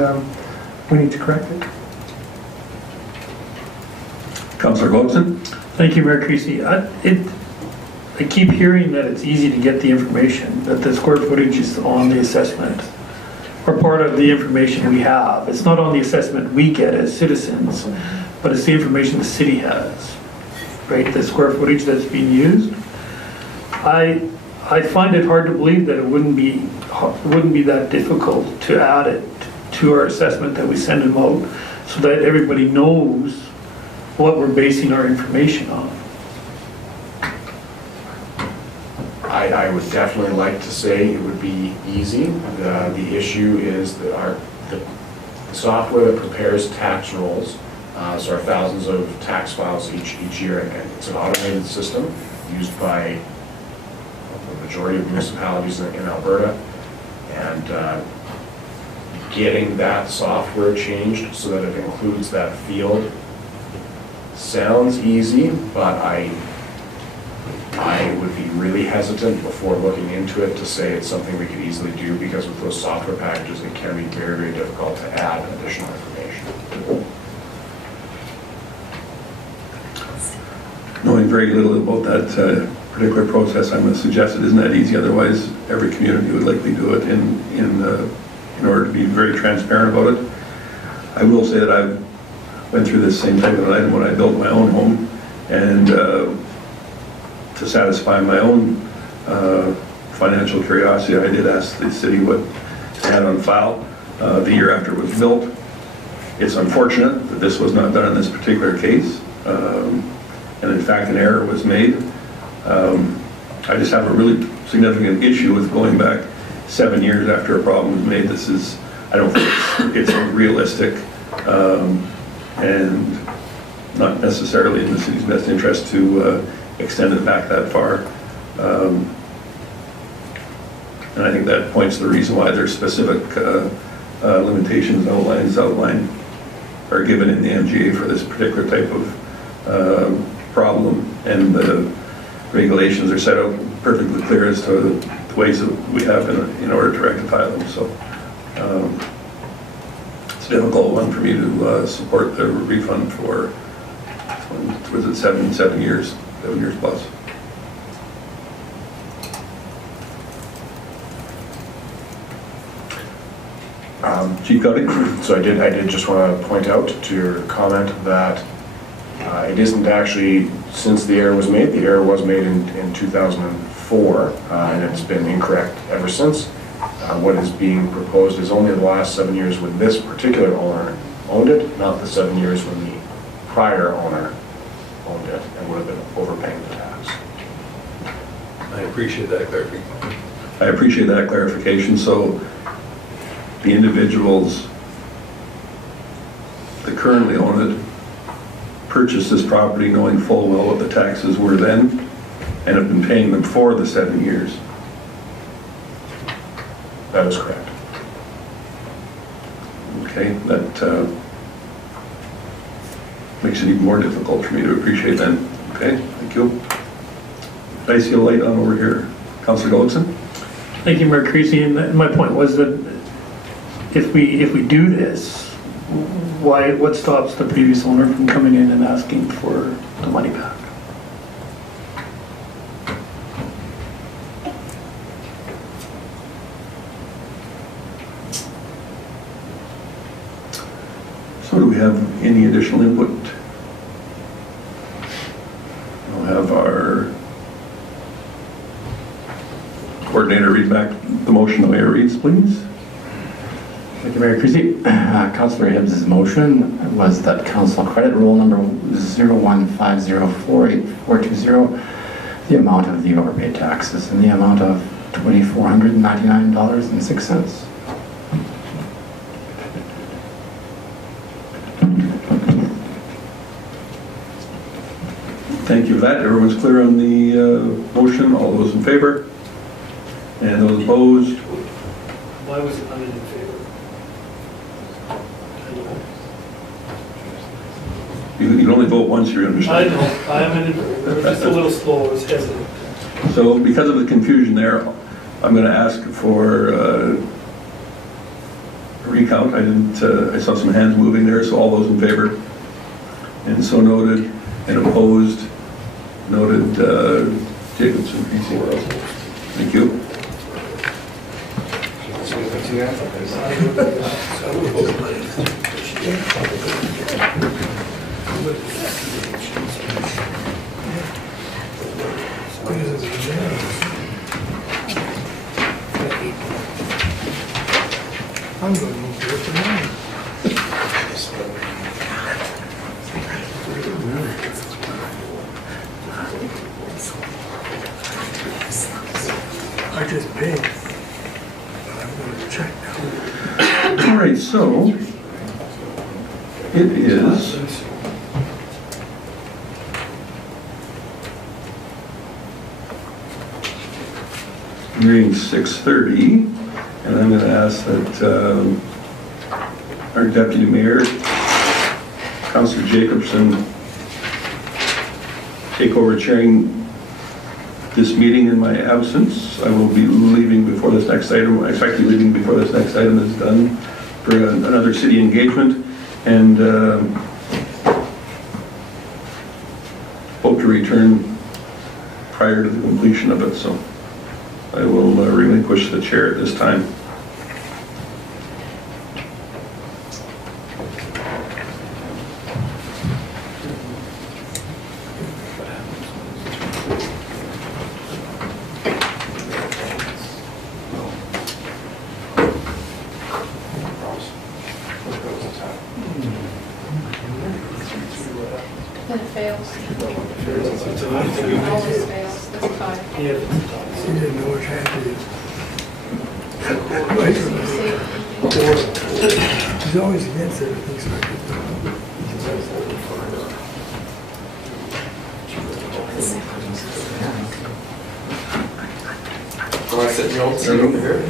we need to correct it. Councillor Globson? Thank you, Mayor Creasy. I keep hearing that it's easy to get the information, that the square footage is on the assessment, or part of the information we have. It's not on the assessment we get as citizens, but it's the information the city has, right? The square footage that's being used. I find it hard to believe that it wouldn't be that difficult to add it to our assessment that we send them out, so that everybody knows what we're basing our information on. I would definitely like to say it would be easy. The issue is that the software that prepares tax rolls, so our thousands of tax files each year, and it's an automated system used by the majority of municipalities in Alberta, and getting that software changed so that it includes that field sounds easy, but I would be really hesitant before looking into it to say it's something we could easily do, because with those software packages, it can be very, very difficult to add additional information. Knowing very little about that particular process, I'm going to suggest it isn't that easy. Otherwise, every community would likely do it in order to be very transparent about it. I will say that I've went through this same type of an item when I built my own home, and to satisfy my own financial curiosity, I did ask the city what they had on file the year after it was built, It's unfortunate that this was not done in this particular case, and in fact an error was made. I just have a really significant issue with going back 7 years after a problem was made. This is, I don't think it's realistic, and not necessarily in the city's best interest to extend it back that far. And I think that points to the reason why there's specific limitations outlined are given in the MGA for this particular type of problem, and the regulations are set out perfectly clear as to the ways that we have in order to rectify them. So it's a difficult one for me to support the refund for, was it 7 years plus. Chief Cody? So I did just want to point out to your comment that it isn't actually, since the error was made, the error was made in 2004, and it's been incorrect ever since. What is being proposed is only the last 7 years when this particular owner owned it, not the 7 years when the prior owner owned it and would have been overpaying the tax. I appreciate that clarification. I appreciate that clarification. So the individuals that currently own it purchased this property knowing full well what the taxes were then and have been paying them for the 7 years. That is correct. Okay, that makes it even more difficult for me to appreciate then. Okay, thank you. I see a light on over here. Councillor Gullickson? Thank you, Mayor Creasy. And my point was that if we do this, what stops the previous owner from coming in and asking for the money back? So do we have any additional input? I'll have our coordinator read back the motion the mayor reads, please. Thank you, Mayor Creasy. Councillor Hibbs' motion was that council credit roll number 0150484420, the amount of the overpaid taxes in the amount of $2,499.06. Thank you for that. Everyone's clear on the motion. All those in favor? And those opposed? Why was it not in favor? You can only vote once, you understand. I know, I'm just a little slow, I was hesitant. So because of the confusion there, I'm going to ask for a recount. I saw some hands moving there, so all those in favor? And so noted. And opposed? Noted. Jacobson, PC. Thank you. I'm going to move to it tonight. I just paid. I'm going to check now. All right, so it is reading 6:30, and I'm going to ask that our deputy mayor, Councillor Jacobson, take over chairing this meeting in my absence. I will be leaving before this next item. I expect to be leaving before this next item is done for another city engagement, and hope to return prior to the completion of it. So I will relinquish the chair at this time. And it fails. It always fails, that's a tie. She didn't know which hand to use. She's always against everything, so Want to sit in your old seat over here?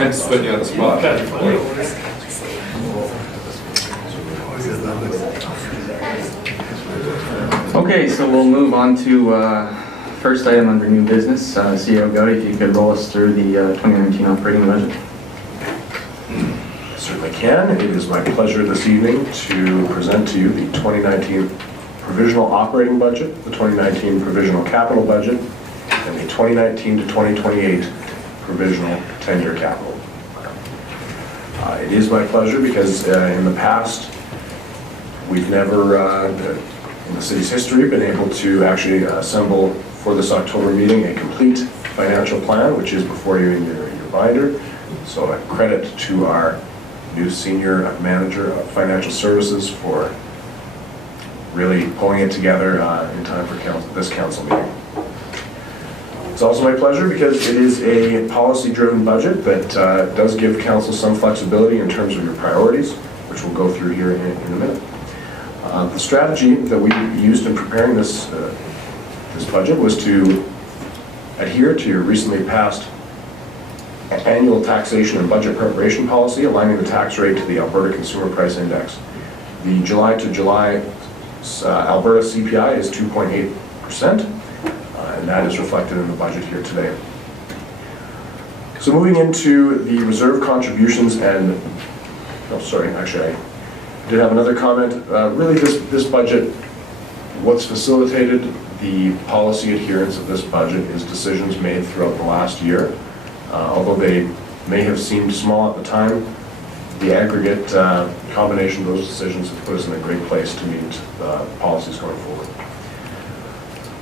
I just put you on the spot. Okay, so we'll move on to first item under new business. CEO Gowdy, if you could roll us through the 2019 operating budget. Certainly can. It is my pleasure this evening to present to you the 2019 provisional operating budget, the 2019 provisional capital budget, and the 2019 to 2028 provisional 10-year capital. It is my pleasure because in the past, we've never, in the city's history, been able to actually assemble for this October meeting a complete financial plan, which is before you in your binder. So a credit to our new senior manager of financial services for really pulling it together in time for this council meeting. It's also my pleasure because it is a policy-driven budget that does give council some flexibility in terms of your priorities, which we'll go through here in a minute. The strategy that we used in preparing this budget was to adhere to your recently passed annual taxation and budget preparation policy, aligning the tax rate to the Alberta Consumer Price Index. The July to July Alberta CPI is 2.8%, and that is reflected in the budget here today. So moving into the reserve contributions and, oh sorry, actually I did have another comment. Really this budget, what's facilitated the policy adherence of this budget is decisions made throughout the last year. Although they may have seemed small at the time, the aggregate combination of those decisions have put us in a great place to meet policies going forward.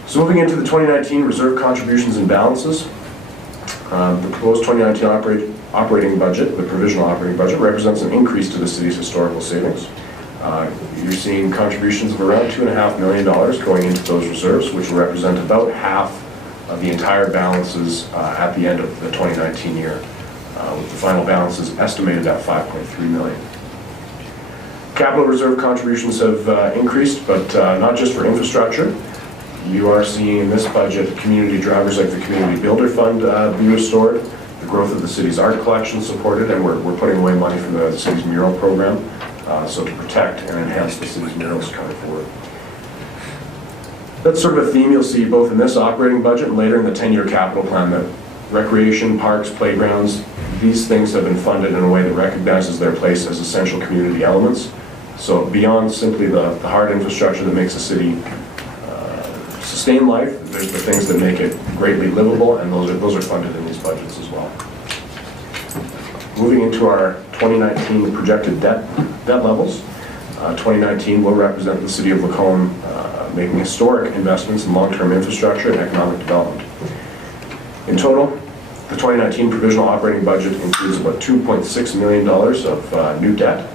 So moving into the 2019 reserve contributions and balances, the proposed 2019 operating budget, the provisional operating budget, represents an increase to the city's historical savings. You're seeing contributions of around $2.5 million going into those reserves, which will represent about half of the entire balances at the end of the 2019 year, with the final balances estimated at $5.3 million. Capital reserve contributions have increased, but not just for infrastructure. You are seeing in this budget community drivers like the Community Builder Fund be restored, the growth of the city's art collection supported, and we're putting away money from the city's mural program, so to protect and enhance the city's murals coming forward. That's sort of a theme you'll see both in this operating budget and later in the 10-year capital plan, that recreation, parks, playgrounds, these things have been funded in a way that recognizes their place as essential community elements. So beyond simply the hard infrastructure that makes a city sustain life, there's the things that make it greatly livable, and those are funded in these budgets as well. Moving into our 2019 projected debt levels, 2019 will represent the city of Lacombe making historic investments in long-term infrastructure and economic development. In total, the 2019 provisional operating budget includes about $2.6 million of new debt.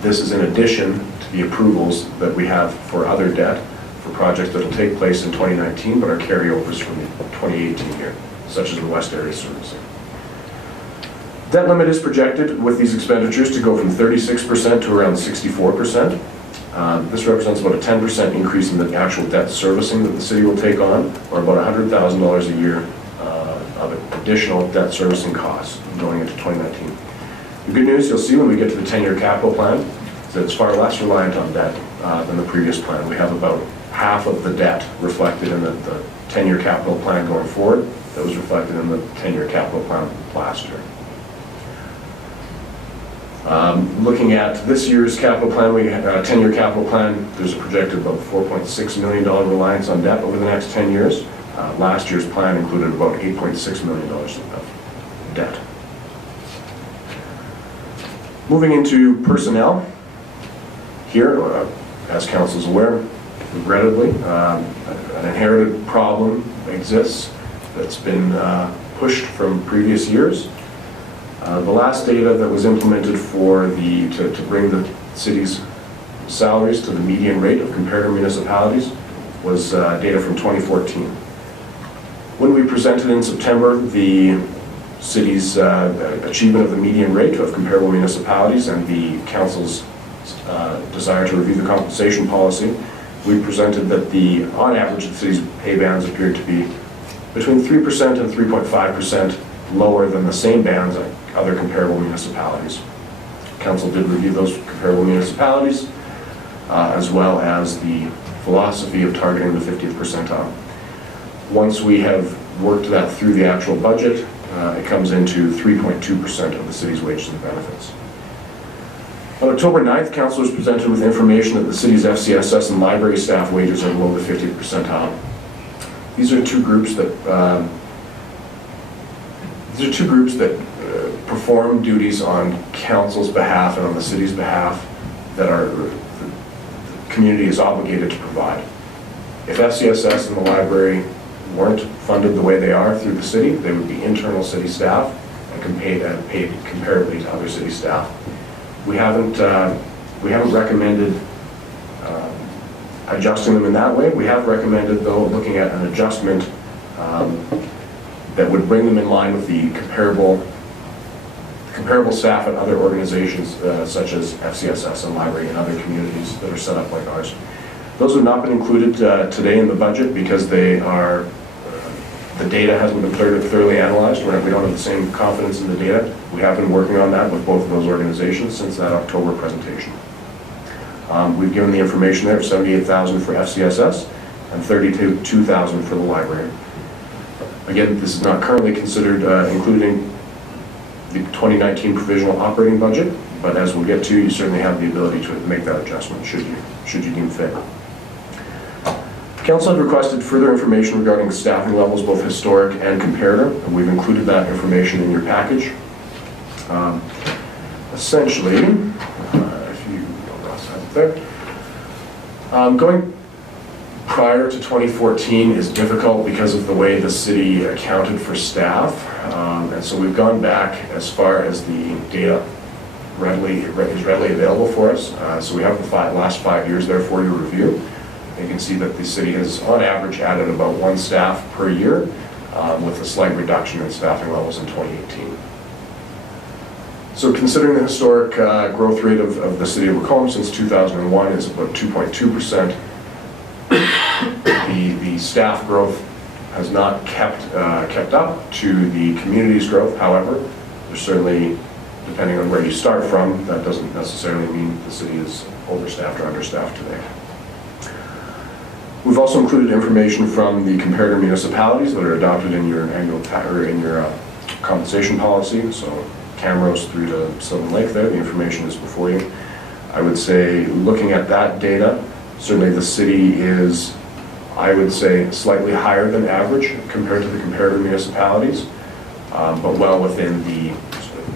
This is in addition to the approvals that we have for other debt for projects that will take place in 2019 but are carryovers from the 2018 year, such as the West Area Servicing. Debt limit is projected with these expenditures to go from 36% to around 64%. This represents about a 10% increase in the actual debt servicing that the city will take on, or about $100,000 a year of additional debt servicing costs going into 2019. The good news you'll see when we get to the 10-year capital plan is that it's far less reliant on debt than the previous plan. We have about half of the debt reflected in the 10-year capital plan going forward that was reflected in the 10-year capital plan last year. Looking at this year's capital plan, we have a 10-year capital plan. There's a projected about $4.6 million reliance on debt over the next 10 years. Last year's plan included about $8.6 million of debt. Moving into personnel, here, as council is aware, regrettably, an inherited problem exists that's been pushed from previous years. The last data that was implemented to bring the city's salaries to the median rate of comparator municipalities was data from 2014. When we presented in September the city's achievement of the median rate of comparable municipalities and the council's desire to review the compensation policy, we presented that on average, the city's pay bands appeared to be between 3% and 3.5% lower than the same bands at other comparable municipalities. Council did review those comparable municipalities, as well as the philosophy of targeting the 50th percentile. Once we have worked that through the actual budget, it comes into 3.2% of the city's wages and benefits. On October 9th, Council was presented with information that the city's FCSS and library staff wages are below the 50th percentile. These are two groups that perform duties on Council's behalf and on the city's behalf that the community is obligated to provide. If FCSS and the library weren't funded the way they are through the city, they would be internal city staff and paid comparably to other city staff. We haven't recommended adjusting them in that way. We have recommended, though, looking at an adjustment that would bring them in line with the comparable staff at other organizations such as FCSS and library and other communities that are set up like ours. Those have not been included today in the budget because they are the data hasn't been thoroughly analyzed. We don't have the same confidence in the data. We have been working on that with both of those organizations since that October presentation. We've given the information there of $78,000 for FCSS and $32,000 for the library. Again, this is not currently considered including the 2019 provisional operating budget, but as we'll get to, you certainly have the ability to make that adjustment should you deem fit. Council had requested further information regarding staffing levels, both historic and comparator, and we've included that information in your package. Essentially, if you have it there, going prior to 2014 is difficult because of the way the city accounted for staff, and so we've gone back as far as the data is readily available for us. So we have the last 5 years there for your review. You can see that the city has, on average, added about 1 staff per year, with a slight reduction in staffing levels in 2018. So considering the historic growth rate of the city of Lacombe since 2001 is about 2.2%, the staff growth has not kept up to the community's growth. However, there's certainly, depending on where you start from, that doesn't necessarily mean the city is overstaffed or understaffed today. We've also included information from the comparator municipalities that are adopted in your annual compensation policy. So Camrose through to Sylvan Lake there, the information is before you. I would say, looking at that data, certainly the city is, I would say, slightly higher than average compared to the comparator municipalities, but well within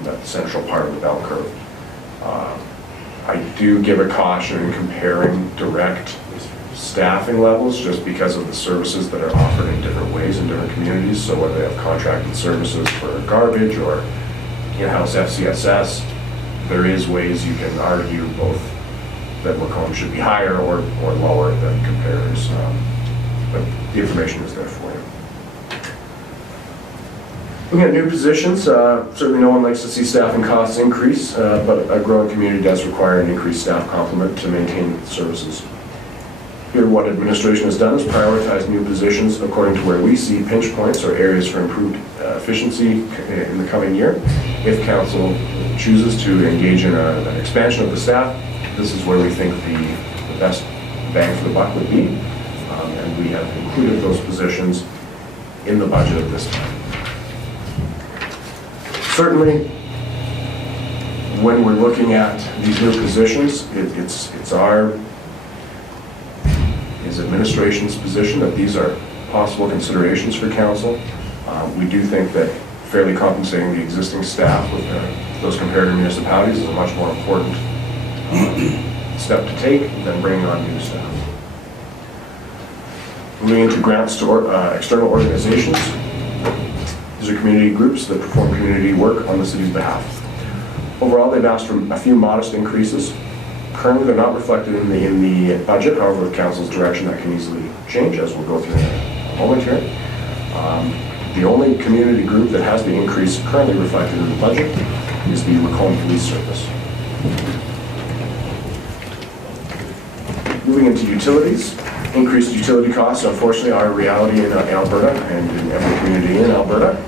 that central part of the bell curve. I do give a caution in comparing direct staffing levels just because of the services that are offered in different ways in different communities. So whether they have contracted services for garbage or in-house FCSS, there is ways you can argue both that Lacombe should be higher or lower than comparators. But the information is there for you. Looking at new positions, certainly no one likes to see staffing costs increase, but a growing community does require an increased staff complement to maintain services. Here, what administration has done is prioritize new positions according to where we see pinch points or areas for improved efficiency in the coming year. If council chooses to engage in an expansion of the staff, this is where we think the best bang for the buck would be, and we have included those positions in the budget at this time. Certainly, when we're looking at these new positions, it's our administration's position that these are possible considerations for council. We do think that fairly compensating the existing staff with those comparative municipalities is a much more important step to take than bringing on new staff. Moving into grants to external organizations. These are community groups that perform community work on the city's behalf. Overall, they've asked for a few modest increases. Currently, they're not reflected in the budget. However, with council's direction, that can easily change, as we'll go through in a moment here. The only community group that has the increase currently reflected in the budget is the Lacombe Police Service. Moving into utilities, increased utility costs unfortunately are a reality in Alberta and in every community in Alberta.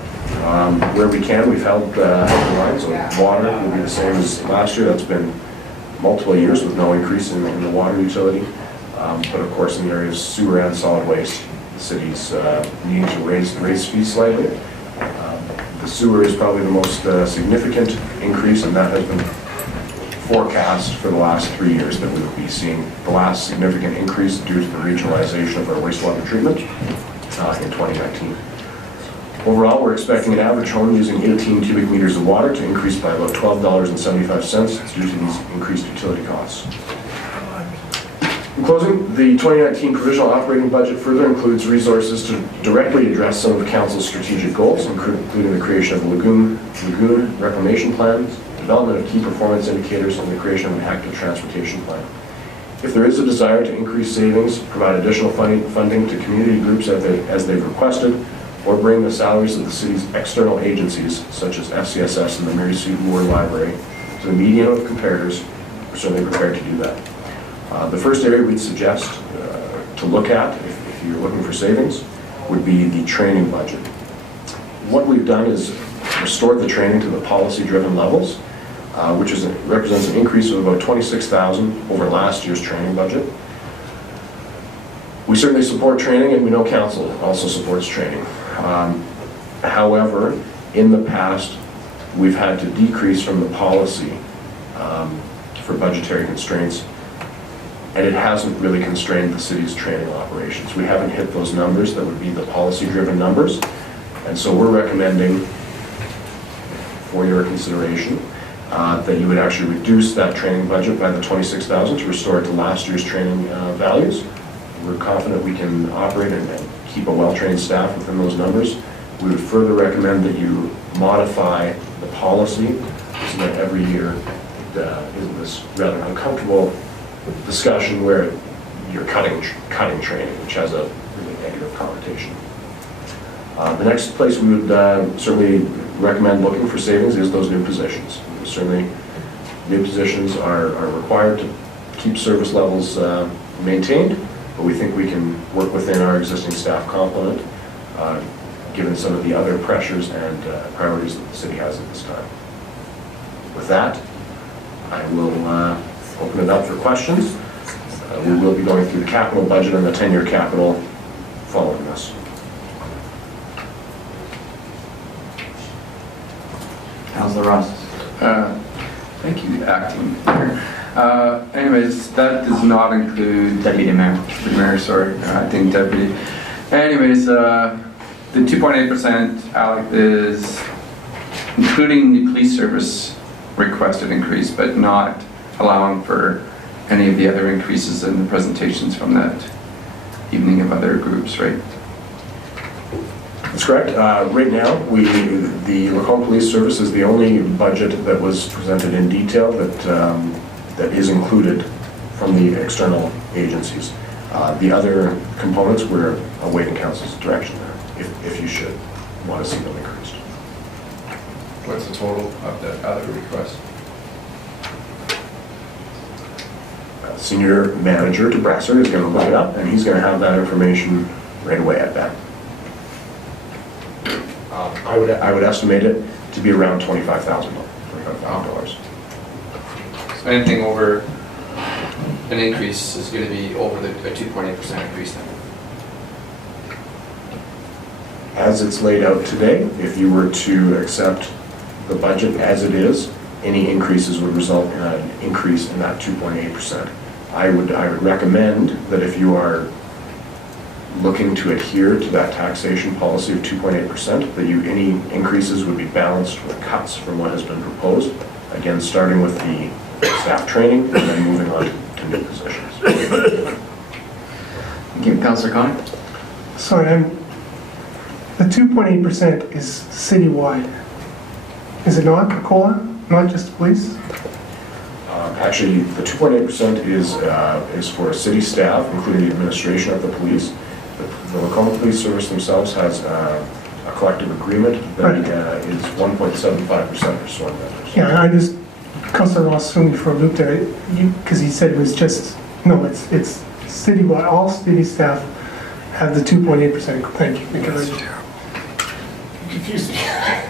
Where we can, we've held the lines. So water will be the same as last year. That's been multiple years with no increase in the water utility. But of course, in the areas of sewer and solid waste, the city's needing to raise fees slightly. The sewer is probably the most significant increase, and that has been forecast for the last 3 years that we will be seeing the last significant increase due to the regionalization of our wastewater treatment in 2019. Overall, we're expecting an average home using 18 cubic meters of water to increase by about $12.75 due to these increased utility costs. In closing, the 2019 provisional operating budget further includes resources to directly address some of council's strategic goals, including the creation of lagoon reclamation plans, development of key performance indicators, and the creation of an active transportation plan. If there is a desire to increase savings, provide additional funding to community groups as they've requested, or bring the salaries of the city's external agencies, such as FCSS and the Mary Sue Moore Library, to the median of comparators, we're certainly prepared to do that. The first area we'd suggest to look at, if you're looking for savings, would be the training budget. What we've done is restored the training to the policy-driven levels, which represents an increase of about $26,000 over last year's training budget. We certainly support training, and we know council also supports training. However, in the past, we've had to decrease from the policy for budgetary constraints, and it hasn't really constrained the city's training operations. We haven't hit those numbers that would be the policy-driven numbers, and so we're recommending for your consideration that you would actually reduce that training budget by the $26,000 to restore it to last year's training values. We're confident we can operate and keep a well-trained staff within those numbers. We would further recommend that you modify the policy so that every year isn't this rather uncomfortable discussion where you're cutting training, which has a really negative connotation. The next place we would certainly recommend looking for savings is those new positions. Certainly, new positions are required to keep service levels maintained, but we think we can work within our existing staff complement, given some of the other pressures and priorities that the city has at this time. With that, I will open it up for questions. We will be going through the capital budget and the 10-year capital following this. Councilor Ross. Thank you, Acting Mayor. Anyways, that does not include Deputy Mayor, sorry, Acting Deputy. Anyways, the 2.8% Alec is including the police service requested increase, but not allowing for any of the other increases in the presentations from that evening of other groups, right? That's correct. Right now, the Lacombe Police Service is the only budget that was presented in detail that is included from the external agencies. The other components, we're awaiting council's direction there, if you should want to see them increased. What's the total of the other request? Senior Manager DeBrasser is going to look it up, and he's going to have that information right away at that. I would estimate it to be around $25,000. So anything over an increase is going to be over the 2.8% increase then? As it's laid out today, if you were to accept the budget as it is, any increases would result in an increase in that 2.8%. I would recommend that if you are looking to adhere to that taxation policy of 2.8%, that any increases would be balanced with cuts from what has been proposed. Again, starting with the staff training and then moving on to new positions. Thank you. Councillor Connor? Sorry, The 2.8% is citywide. Is it not, COLA, not just police? Actually, the 2.8% is for city staff, including the administration of the police. The Lacombe Police Service themselves has a collective agreement that is 1.75% for sworn vendors. Yeah, I just, Councillor Ross threw me for a loop there, because he said it was just, no, it's citywide, all city staff have the 2.8%. Thank you. Thank you very much. Confused me. I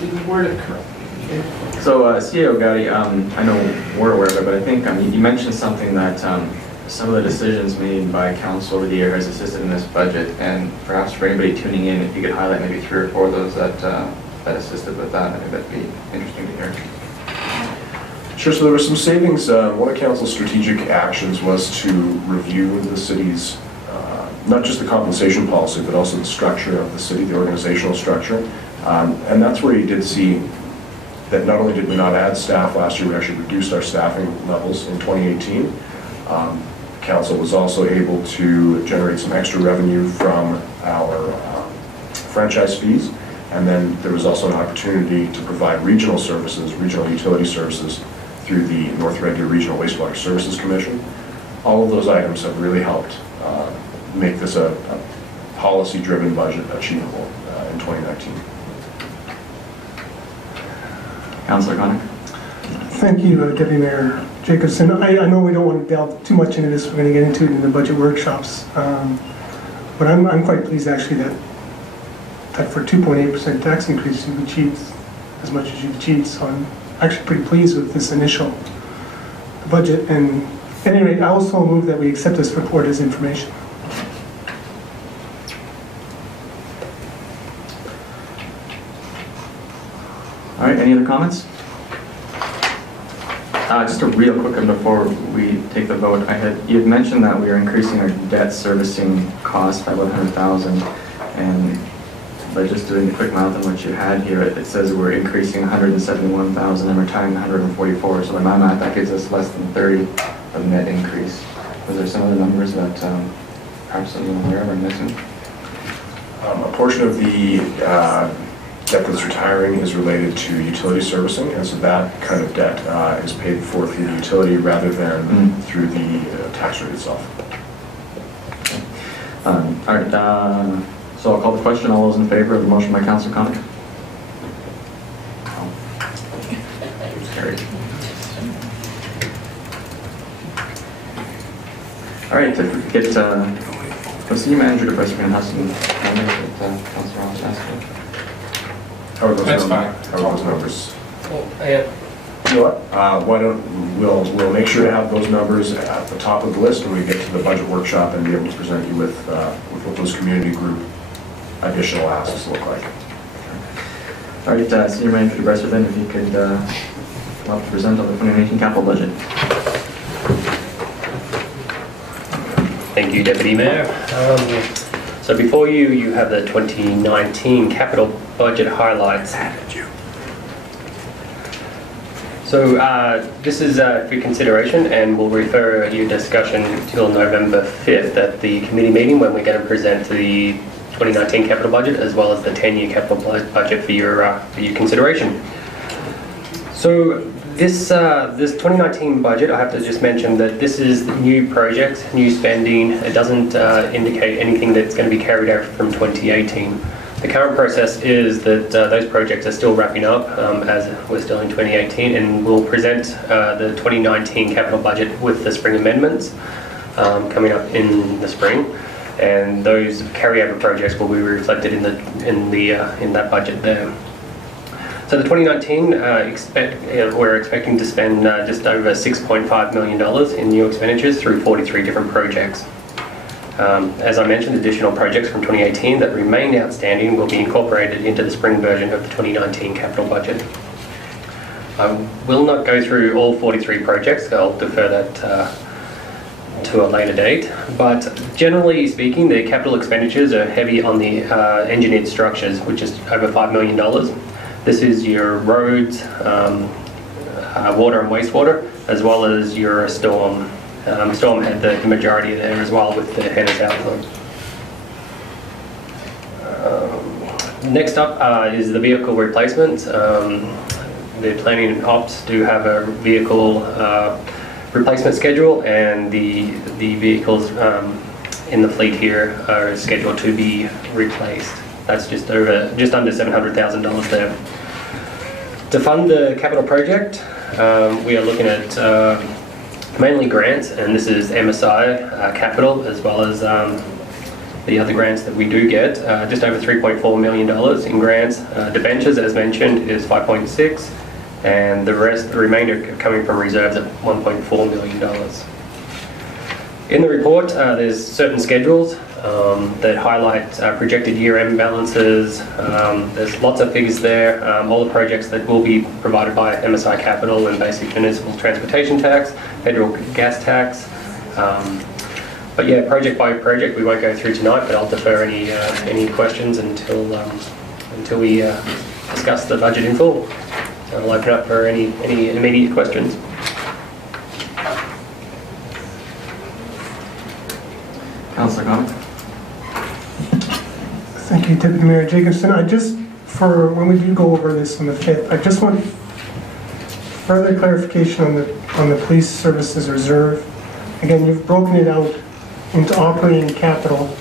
didn't word it correctly. So, CEO Gowdy, I know we're aware of it, but I think you mentioned something that some of the decisions made by council over the year has assisted in this budget, and perhaps for anybody tuning in, if you could highlight maybe 3 or 4 of those that assisted with that, I think that'd be interesting to hear. Sure, so there were some savings. One of council's strategic actions was to review the city's, not just the compensation policy, but also the structure of the city, the organizational structure. And that's where you did see that not only did we not add staff last year, we actually reduced our staffing levels in 2018. Council was also able to generate some extra revenue from our franchise fees. And then there was also an opportunity to provide regional services, regional utility services through the North Red Deer Regional Wastewater Services Commission. All of those items have really helped make this a policy-driven budget achievable in 2019. Councillor Connick. Thank you, Deputy Mayor Jacobson. I know we don't want to delve too much into this. We're going to get into it in the budget workshops. But I'm quite pleased actually that for 2.8% tax increase you've achieved as much as you've achieved. So I'm actually pretty pleased with this initial budget. And at any rate, I also move that we accept this report as information. All right, any other comments? Just a real quick one before we take the vote. You had mentioned that we are increasing our debt servicing cost by about $100,000, and by just doing the quick math on what you had here, it says we're increasing $171,000 and retiring $144,000. So by my math, that gives us less than 30 of net increase. Was there some other numbers that perhaps I'm aware of or missing? A portion of the debt that's retiring is related to utility servicing, and so that kind of debt is paid for through the utility rather than through the tax rate itself. All right, so I'll call the question. All those in favor of the motion by Councillor Connick? Carried. All right, if we could get the senior manager to press, we're going to have some numbers that Councillor Ross asked for. How are those That's numbers? fine. How are those numbers? Well, You know what? Why don't we'll make sure to have those numbers at the top of the list when we get to the budget workshop and be able to present you with what those community group additional asks look like. All right, Senior Manager DeBresser, then, if you could come up to present on the 2018 capital budget. Thank you, Deputy Mayor. So before you, you have the 2019 capital budget highlights. So this is for consideration, and we'll refer your discussion till November 5th at the committee meeting when we're going to present the 2019 capital budget as well as the 10-year capital budget for your consideration. So this 2019 budget, I have to just mention that this is new projects, new spending. It doesn't indicate anything that's going to be carried out from 2018. The current process is that those projects are still wrapping up as we're still in 2018, and we'll present the 2019 capital budget with the spring amendments coming up in the spring, and those carryover projects will be reflected in that budget there. So the 2019 we're expecting to spend just over $6.5 million in new expenditures through 43 different projects. As I mentioned, additional projects from 2018 that remain outstanding will be incorporated into the spring version of the 2019 capital budget. I will not go through all 43 projects. I'll defer that to a later date. But generally speaking, the capital expenditures are heavy on the engineered structures, which is over $5 million. This is your roads, water and wastewater, as well as your storm. Storm had the majority there as well with the Henner's outflow. Next up is the vehicle replacement. The planning and ops do have a vehicle replacement schedule, and the vehicles in the fleet here are scheduled to be replaced. That's just under $700,000 there. To fund the capital project, we are looking at mainly grants, and this is MSI capital, as well as the other grants that we do get. Just over $3.4 million in grants. Debentures, as mentioned, is 5.6, and the remainder coming from reserves at $1.4 million. In the report, there's certain schedules that highlight projected year-end balances. There's lots of figures there. All the projects that will be provided by MSI Capital and basic municipal transportation tax, federal gas tax. But yeah, project by project, we won't go through tonight, but I'll defer any questions until we discuss the budget in full. So I'll open up for any immediate questions. Councillor Connor. Thank you, Deputy Mayor Jacobson. For when we do go over this on the 5th, I just want further clarification on the police services reserve. Again, you've broken it out into operating capital,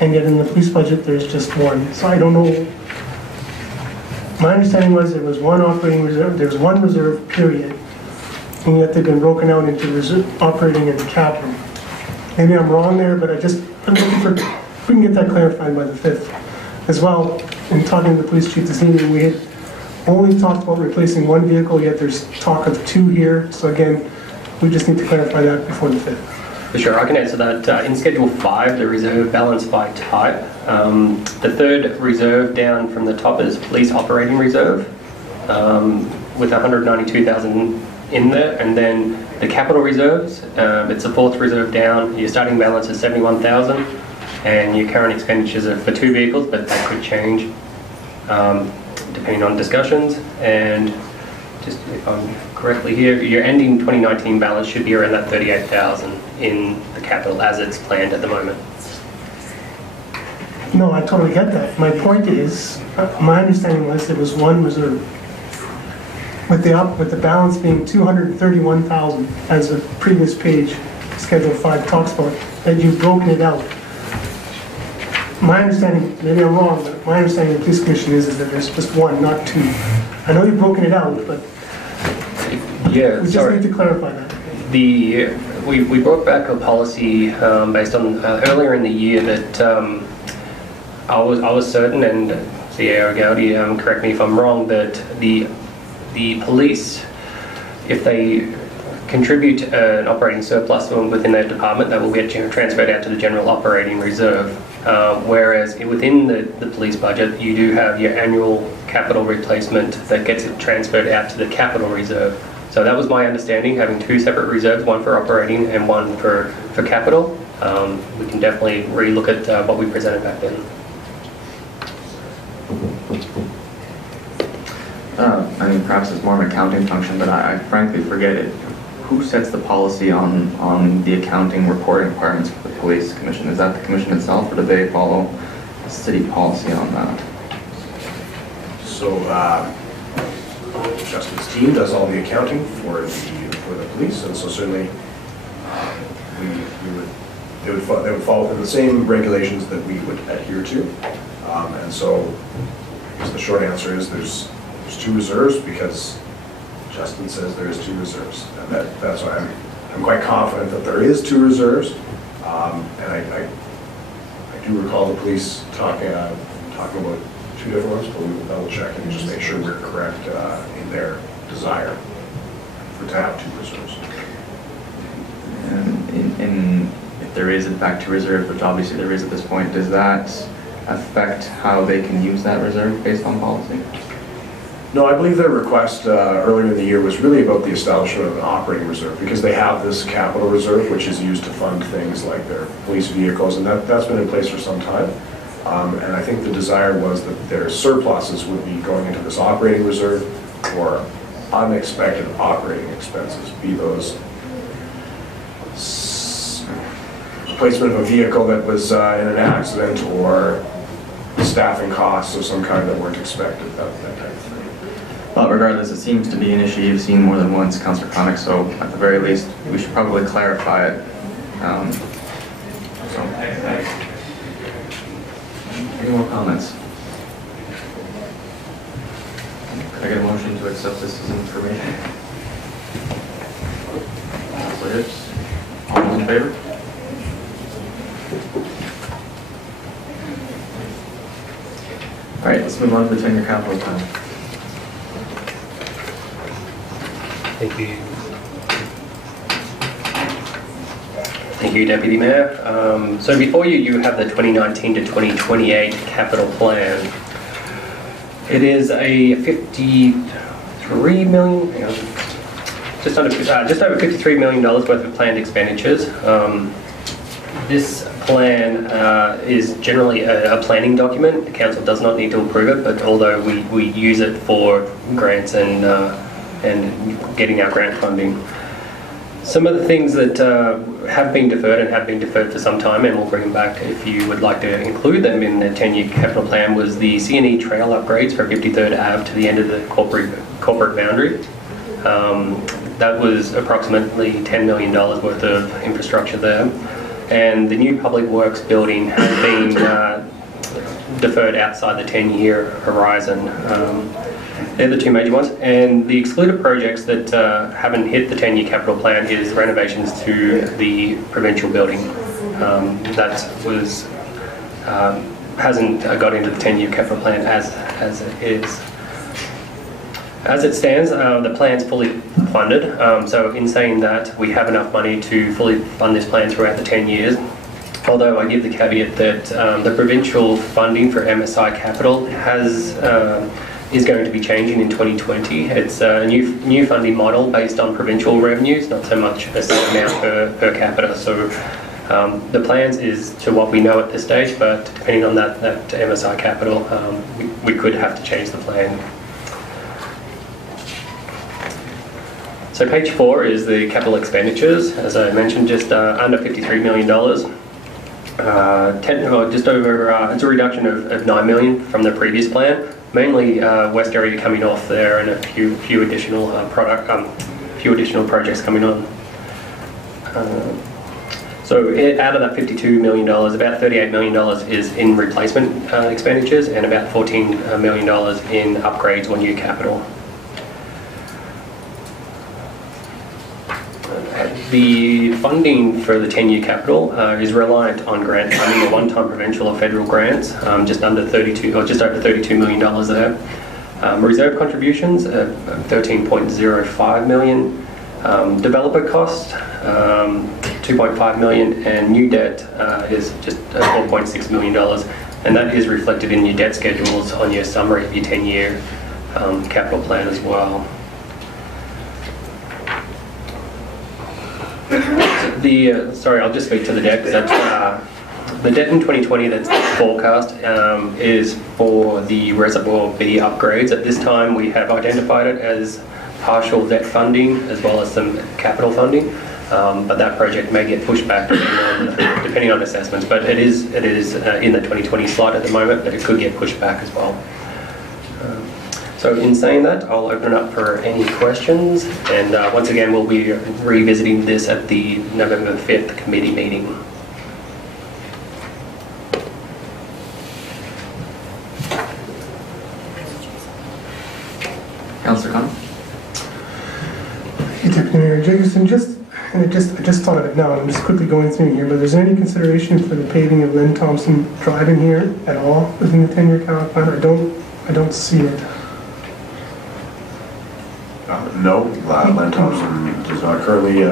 and yet in the police budget there's just one. So I don't know. My understanding was there was one operating reserve, there's one reserve, period, and yet they've been broken out into reserve, operating and capital. Maybe I'm wrong there, but I'm looking for, if we can get that clarified by the 5th. As well, in talking to the police chief this evening, we had only talked about replacing one vehicle, yet there's talk of two here. So again, we just need to clarify that before the 5th. For sure, I can answer that. In Schedule 5, the reserve balance by type. The third reserve down from the top is police operating reserve, with $192,000 in there, and then the capital reserves, it's the fourth reserve down. Your starting balance is $71,000, and your current expenditures are for two vehicles, but that could change depending on discussions. And just if I'm correctly here, your ending 2019 balance should be around that $38,000 in the capital as it's planned at the moment. No, I totally get that. My point is, my understanding was there was one reserve, with the balance being $231,000, as the previous page, Schedule 5 talks about, that you've broken it out. My understanding, maybe I'm wrong, but my understanding of the police commission is that there's just one, not two. I know you've broken it out, but yeah, we just need to clarify that. We brought back a policy based on earlier in the year that I was certain, and CAO Gowdy, correct me if I'm wrong, that the police, if they contribute an operating surplus within their department, that will get transferred out to the general operating reserve. Whereas within the police budget, you do have your annual capital replacement that gets transferred out to the capital reserve. So that was my understanding, having two separate reserves, one for operating and one for capital. We can definitely relook at what we presented back then. I mean, perhaps it's more of an accounting function, but I frankly forget it. Who sets the policy on the accounting reporting requirements for the police commission? Is that the commission itself, or do they follow a city policy on that? So Justin's team does all the accounting for the police, and so certainly they would fall within the same regulations that we would adhere to. And so the short answer is there's two reserves, because Justin says there is two reserves, and that's why I'm quite confident that there is two reserves. And I do recall the police talking about two different ones, but we will double check and just make sure we're correct in their desire to have two reserves. And if there is in fact two reserves, which obviously there is at this point, does that affect how they can use that reserve based on policy? No, I believe their request earlier in the year was really about the establishment of an operating reserve, because they have this capital reserve which is used to fund things like their police vehicles, and that's been in place for some time. And I think the desire was that their surpluses would be going into this operating reserve for unexpected operating expenses, be those replacement of a vehicle that was in an accident, or staffing costs of some kind that weren't expected, that type of thing. Well, regardless, it seems to be an issue you've seen more than once, Councillor Connick, so at the very least, we should probably clarify it. Any more comments? Could I get a motion to accept this as information? Councillor Hibbs, all in favor? All right, let's move on to the 10-year capital plan. Thank you. Thank you, Deputy Mayor. So before you, you have the 2019 to 2028 capital plan. It is a 53 million, hang on, just over $53 million worth of planned expenditures. This plan is generally a planning document. The council does not need to approve it, but although we use it for grants and getting our grant funding. Some of the things that have been deferred for some time, and we'll bring them back if you would like to include them in the 10-year capital plan, was the C&E trail upgrades for 53rd Ave to the end of the corporate boundary. That was approximately $10 million worth of infrastructure there. And the new public works building has been deferred outside the 10-year horizon. They're the two major ones. And the excluded projects that haven't hit the 10-year capital plan is renovations to the provincial building. That hasn't got into the 10-year capital plan as it is. As it stands, the plan's fully funded. So in saying that, we have enough money to fully fund this plan throughout the 10 years. Although I give the caveat that the provincial funding for MSI Capital is going to be changing in 2020. It's a new funding model based on provincial revenues, not so much a set amount per capita. So the plans is to what we know at this stage, but depending on that MSI Capital, we could have to change the plan. So page 4 is the capital expenditures. As I mentioned, just under $53 million. Just over, it's a reduction of $9 million from the previous plan. Mainly West Area coming off there, and a few additional projects coming on. So out of that $52 million, about $38 million is in replacement expenditures, and about $14 million in upgrades, one-year capital. The funding for the 10-year capital is reliant on grant funding, a one-time provincial or federal grants, just over $32 million there. Reserve contributions, $13.05 million. Developer cost, $2.5 million, and new debt is just $4.6 million, and that is reflected in your debt schedules on your summary of your 10-year capital plan as well. Sorry, I'll just speak to the debt, because that's the debt in 2020 that's forecast is for the Reservoir B upgrades. At this time, we have identified it as partial debt funding as well as some capital funding, but that project may get pushed back depending on assessments. But it is in the 2020 slot at the moment, but it could get pushed back as well. So in saying that, I'll open it up for any questions, and once again we'll be revisiting this at the November 5th committee meeting. Councillor Conn? Hey, Deputy Mayor Jacobson, I just thought of it now, and I'm just quickly going through here, but is there any consideration for the paving of Lynn Thompson Drive in here at all within the 10-year capital plan? I don't see it. No, Len Thompson does not currently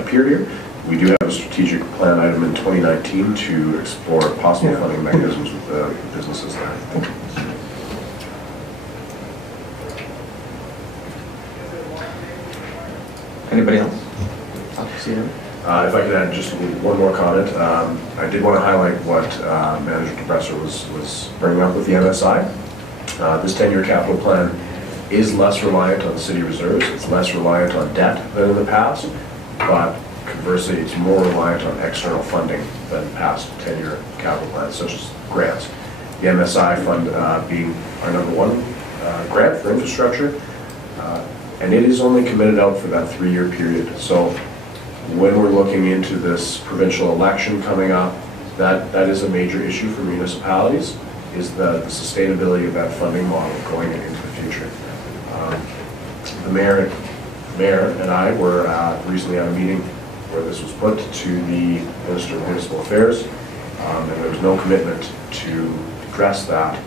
appear here. We do have a strategic plan item in 2019 to explore possible funding mechanisms with the businesses there. Anybody else? If I could add just one more comment, I did want to highlight what Manager Depresser was bringing up with the MSI. This 10-year capital plan is less reliant on city reserves, it's less reliant on debt than in the past, but conversely it's more reliant on external funding than past 10-year capital plans, such as grants. the MSI fund being our number one grant for infrastructure. And it is only committed out for that 3-year period. So when we're looking into this provincial election coming up, that is a major issue for municipalities, is the sustainability of that funding model going into the future. The mayor and I were recently at a meeting where this was put to the Minister of Municipal Affairs, and there was no commitment to address that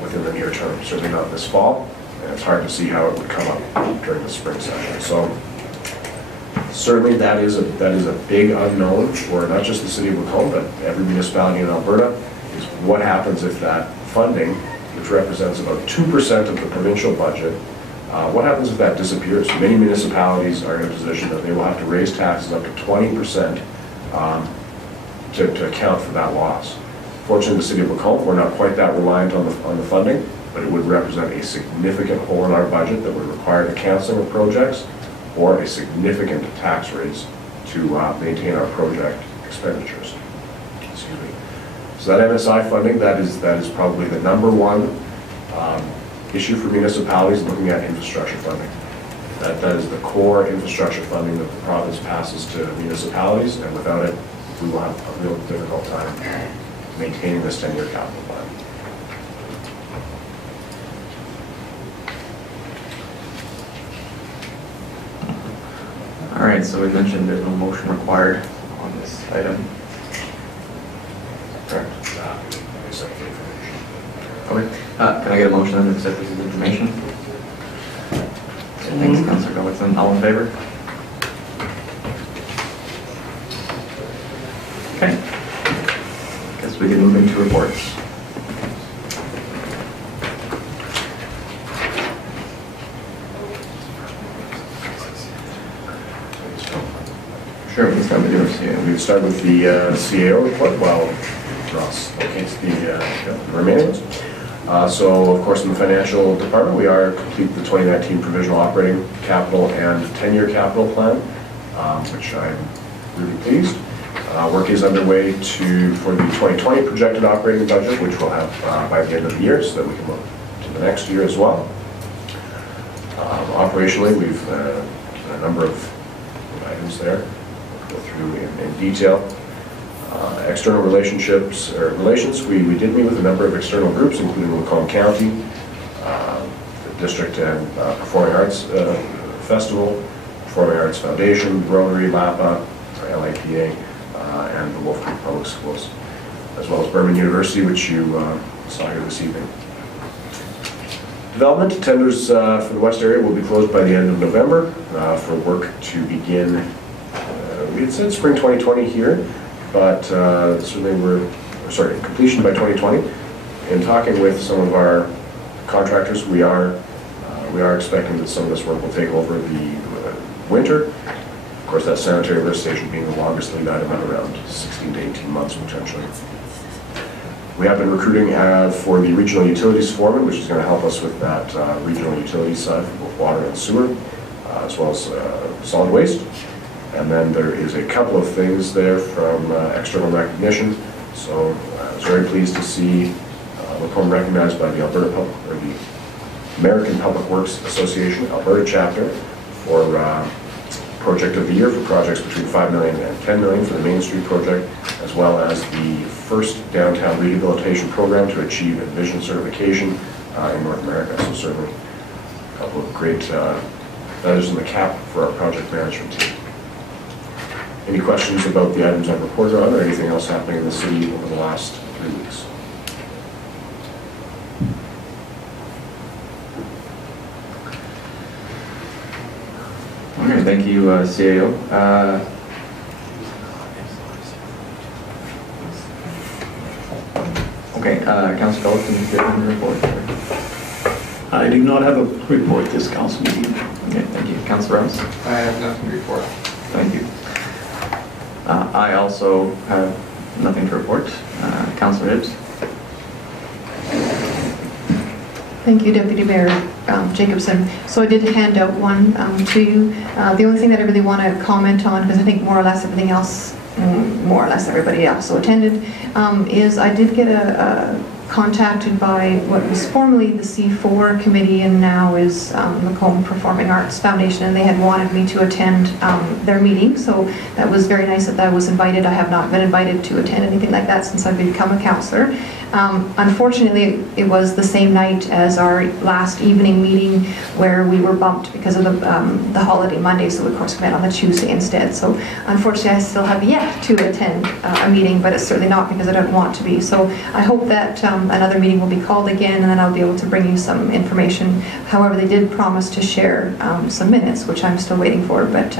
within the near term, certainly not this fall, and it's hard to see how it would come up during the spring session. So certainly that is a big unknown for not just the city of Lacombe, but every municipality in Alberta, is what happens if that funding, which represents about 2% of the provincial budget, what happens if that disappears? Many municipalities are in a position that they will have to raise taxes up to 20% to account for that loss. Fortunately, the city of Lacombe, we're not quite that reliant on the funding, but it would represent a significant hole in our budget that would require the canceling of projects or a significant tax raise to maintain our project expenditures. Excuse me. So that MSI funding, that is probably the number one issue for municipalities looking at infrastructure funding. That is the core infrastructure funding that the province passes to municipalities, and without it, we will have a real difficult time maintaining this 10-year capital plan. All right, so we mentioned there's no motion required on this item. Correct. Okay. Can I get a motion to accept this as information? Thanks, Councillor Goldson. All in favor? Okay. Guess we can move into reports. Sure, we can start with yours. Yeah, we can start with the CAO report while Ross locates the remaining ones. So, of course, in the financial department, we are complete the 2019 provisional operating capital and 10-year capital plan, which I'm really pleased. Work is underway for the 2020 projected operating budget, which we'll have by the end of the year, so that we can look to the next year as well. Operationally, we've a number of items there. We'll go through in detail. External relations, we did meet with a number of external groups, including Lacombe County, the District and Performing Arts Festival, Performing Arts Foundation, Rotary, LAPA, LAPA, and the Wolf Creek Public Schools, as well as Berman University, which you saw here this evening. Development tenders for the West area will be closed by the end of November for work to begin, we had said spring 2020 here, but certainly completion by 2020. In talking with some of our contractors, we are expecting that some of this work will take over the winter. Of course, that sanitary lift station being the longest lead item at around 16 to 18 months potentially. We have been recruiting for the regional utilities foreman, which is going to help us with that regional utilities side for both water and sewer, as well as solid waste. And then there is a couple of things there from external recognition. So I was very pleased to see Lacombe recognized by the American Public Works Association, Alberta chapter, for Project of the Year for projects between $5 million and $10 million for the Main Street project, as well as the first downtown rehabilitation program to achieve Envision certification in North America. So certainly a couple of great feathers in the cap for our project management team. Any questions about the items I've reported on or anything else happening in the city over the last 3 weeks? Okay, thank you, CAO. Okay, Councillor Goldson, do you have a report? I do not have a report this council meeting. Okay, thank you. Councillor Rouse? I have nothing to report. Thank you. I also have nothing to report. Councillor Hibbs? Thank you, Deputy Mayor Jacobson. So I did hand out one to you. The only thing that I really want to comment on, because I think more or less everything else more or less everybody also attended, is I did get contacted by what was formerly the C4 committee and now is Lacombe Performing Arts Foundation, and they had wanted me to attend their meeting, so that was very nice that I was invited. I have not been invited to attend anything like that since I've become a councillor. Unfortunately, it was the same night as our last evening meeting where we were bumped because of the holiday Monday, so of course we met on the Tuesday instead. So unfortunately, I still have yet to attend a meeting, but it's certainly not because I don't want to be. So I hope that another meeting will be called again, and then I'll be able to bring you some information. However, they did promise to share some minutes, which I'm still waiting for, but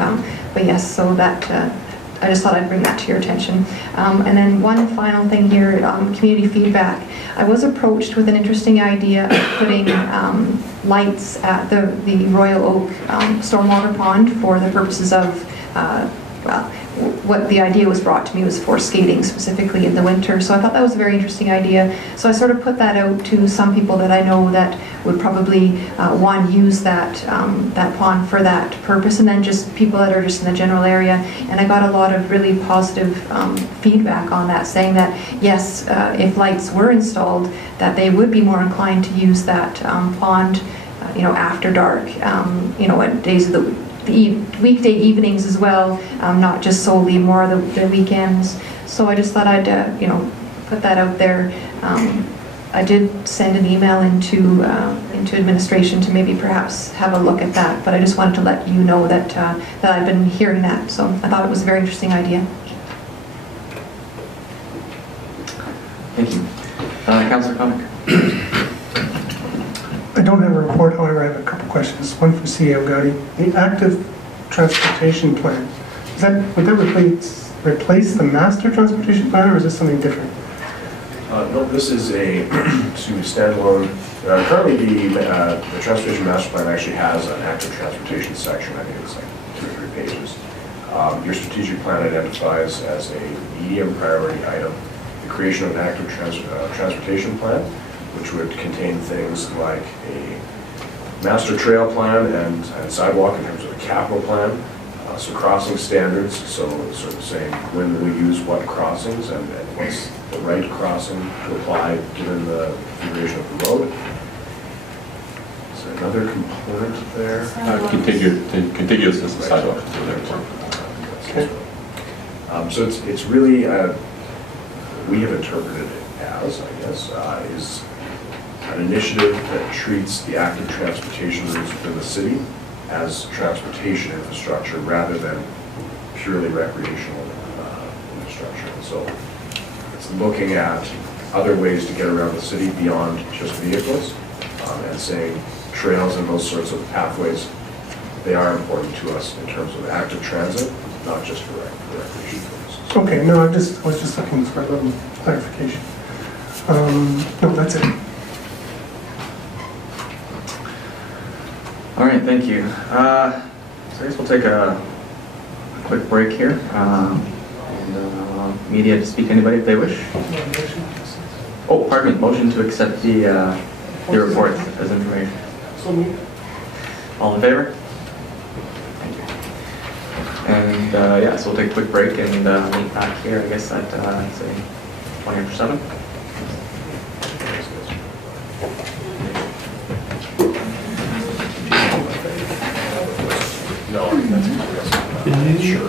yes, so that I just thought I'd bring that to your attention. And then one final thing here, community feedback. I was approached with an interesting idea of putting lights at the Royal Oak stormwater pond for the purposes of, well, what the idea was brought to me was for skating specifically in the winter. So I thought that was a very interesting idea. So I sort of put that out to some people that I know that would probably want to use that pond for that purpose, and then just people that are just in the general area. And I got a lot of really positive feedback on that, saying that yes, if lights were installed, that they would be more inclined to use that pond, you know, after dark, you know, at days of the weekday evenings as well, not just solely more the weekends. So I just thought I'd you know, put that out there. I did send an email into administration to maybe perhaps have a look at that, but I just wanted to let you know that that I've been hearing that. So I thought it was a very interesting idea. Thank you. Councillor Connick. I don't have a report, however, I have a couple questions. One for CEO Gowdy. The active transportation plan, would that replace the master transportation plan, or is this something different? No, this is a standalone. Currently, the transportation master plan actually has an active transportation section. I think it's like 2 or 3 pages. Your strategic plan identifies as a medium priority item the creation of an active transportation plan, which would contain things like a master trail plan and sidewalk in terms of a capital plan, some crossing standards, so sort of saying when we use what crossings and what's the right crossing to apply given the configuration of the road. Is there another component there? Contiguous is the sidewalk. Okay. So it's really, we have interpreted it as, I guess, is an initiative that treats the active transportation routes within the city as transportation infrastructure rather than purely recreational infrastructure. And so it's looking at other ways to get around the city beyond just vehicles and saying trails and those sorts of pathways, they are important to us in terms of active transit, not just for recreation purposes. Okay, no, I was just looking for a little clarification. No, that's it. All right, thank you. So I guess we'll take a quick break here. And media to speak to anybody if they wish. Oh, pardon me, motion to accept the report as information. All in favor? Thank you. And yeah, so we'll take a quick break and meet back here, I guess, at say 20 after 7. No, I mean, that's sure.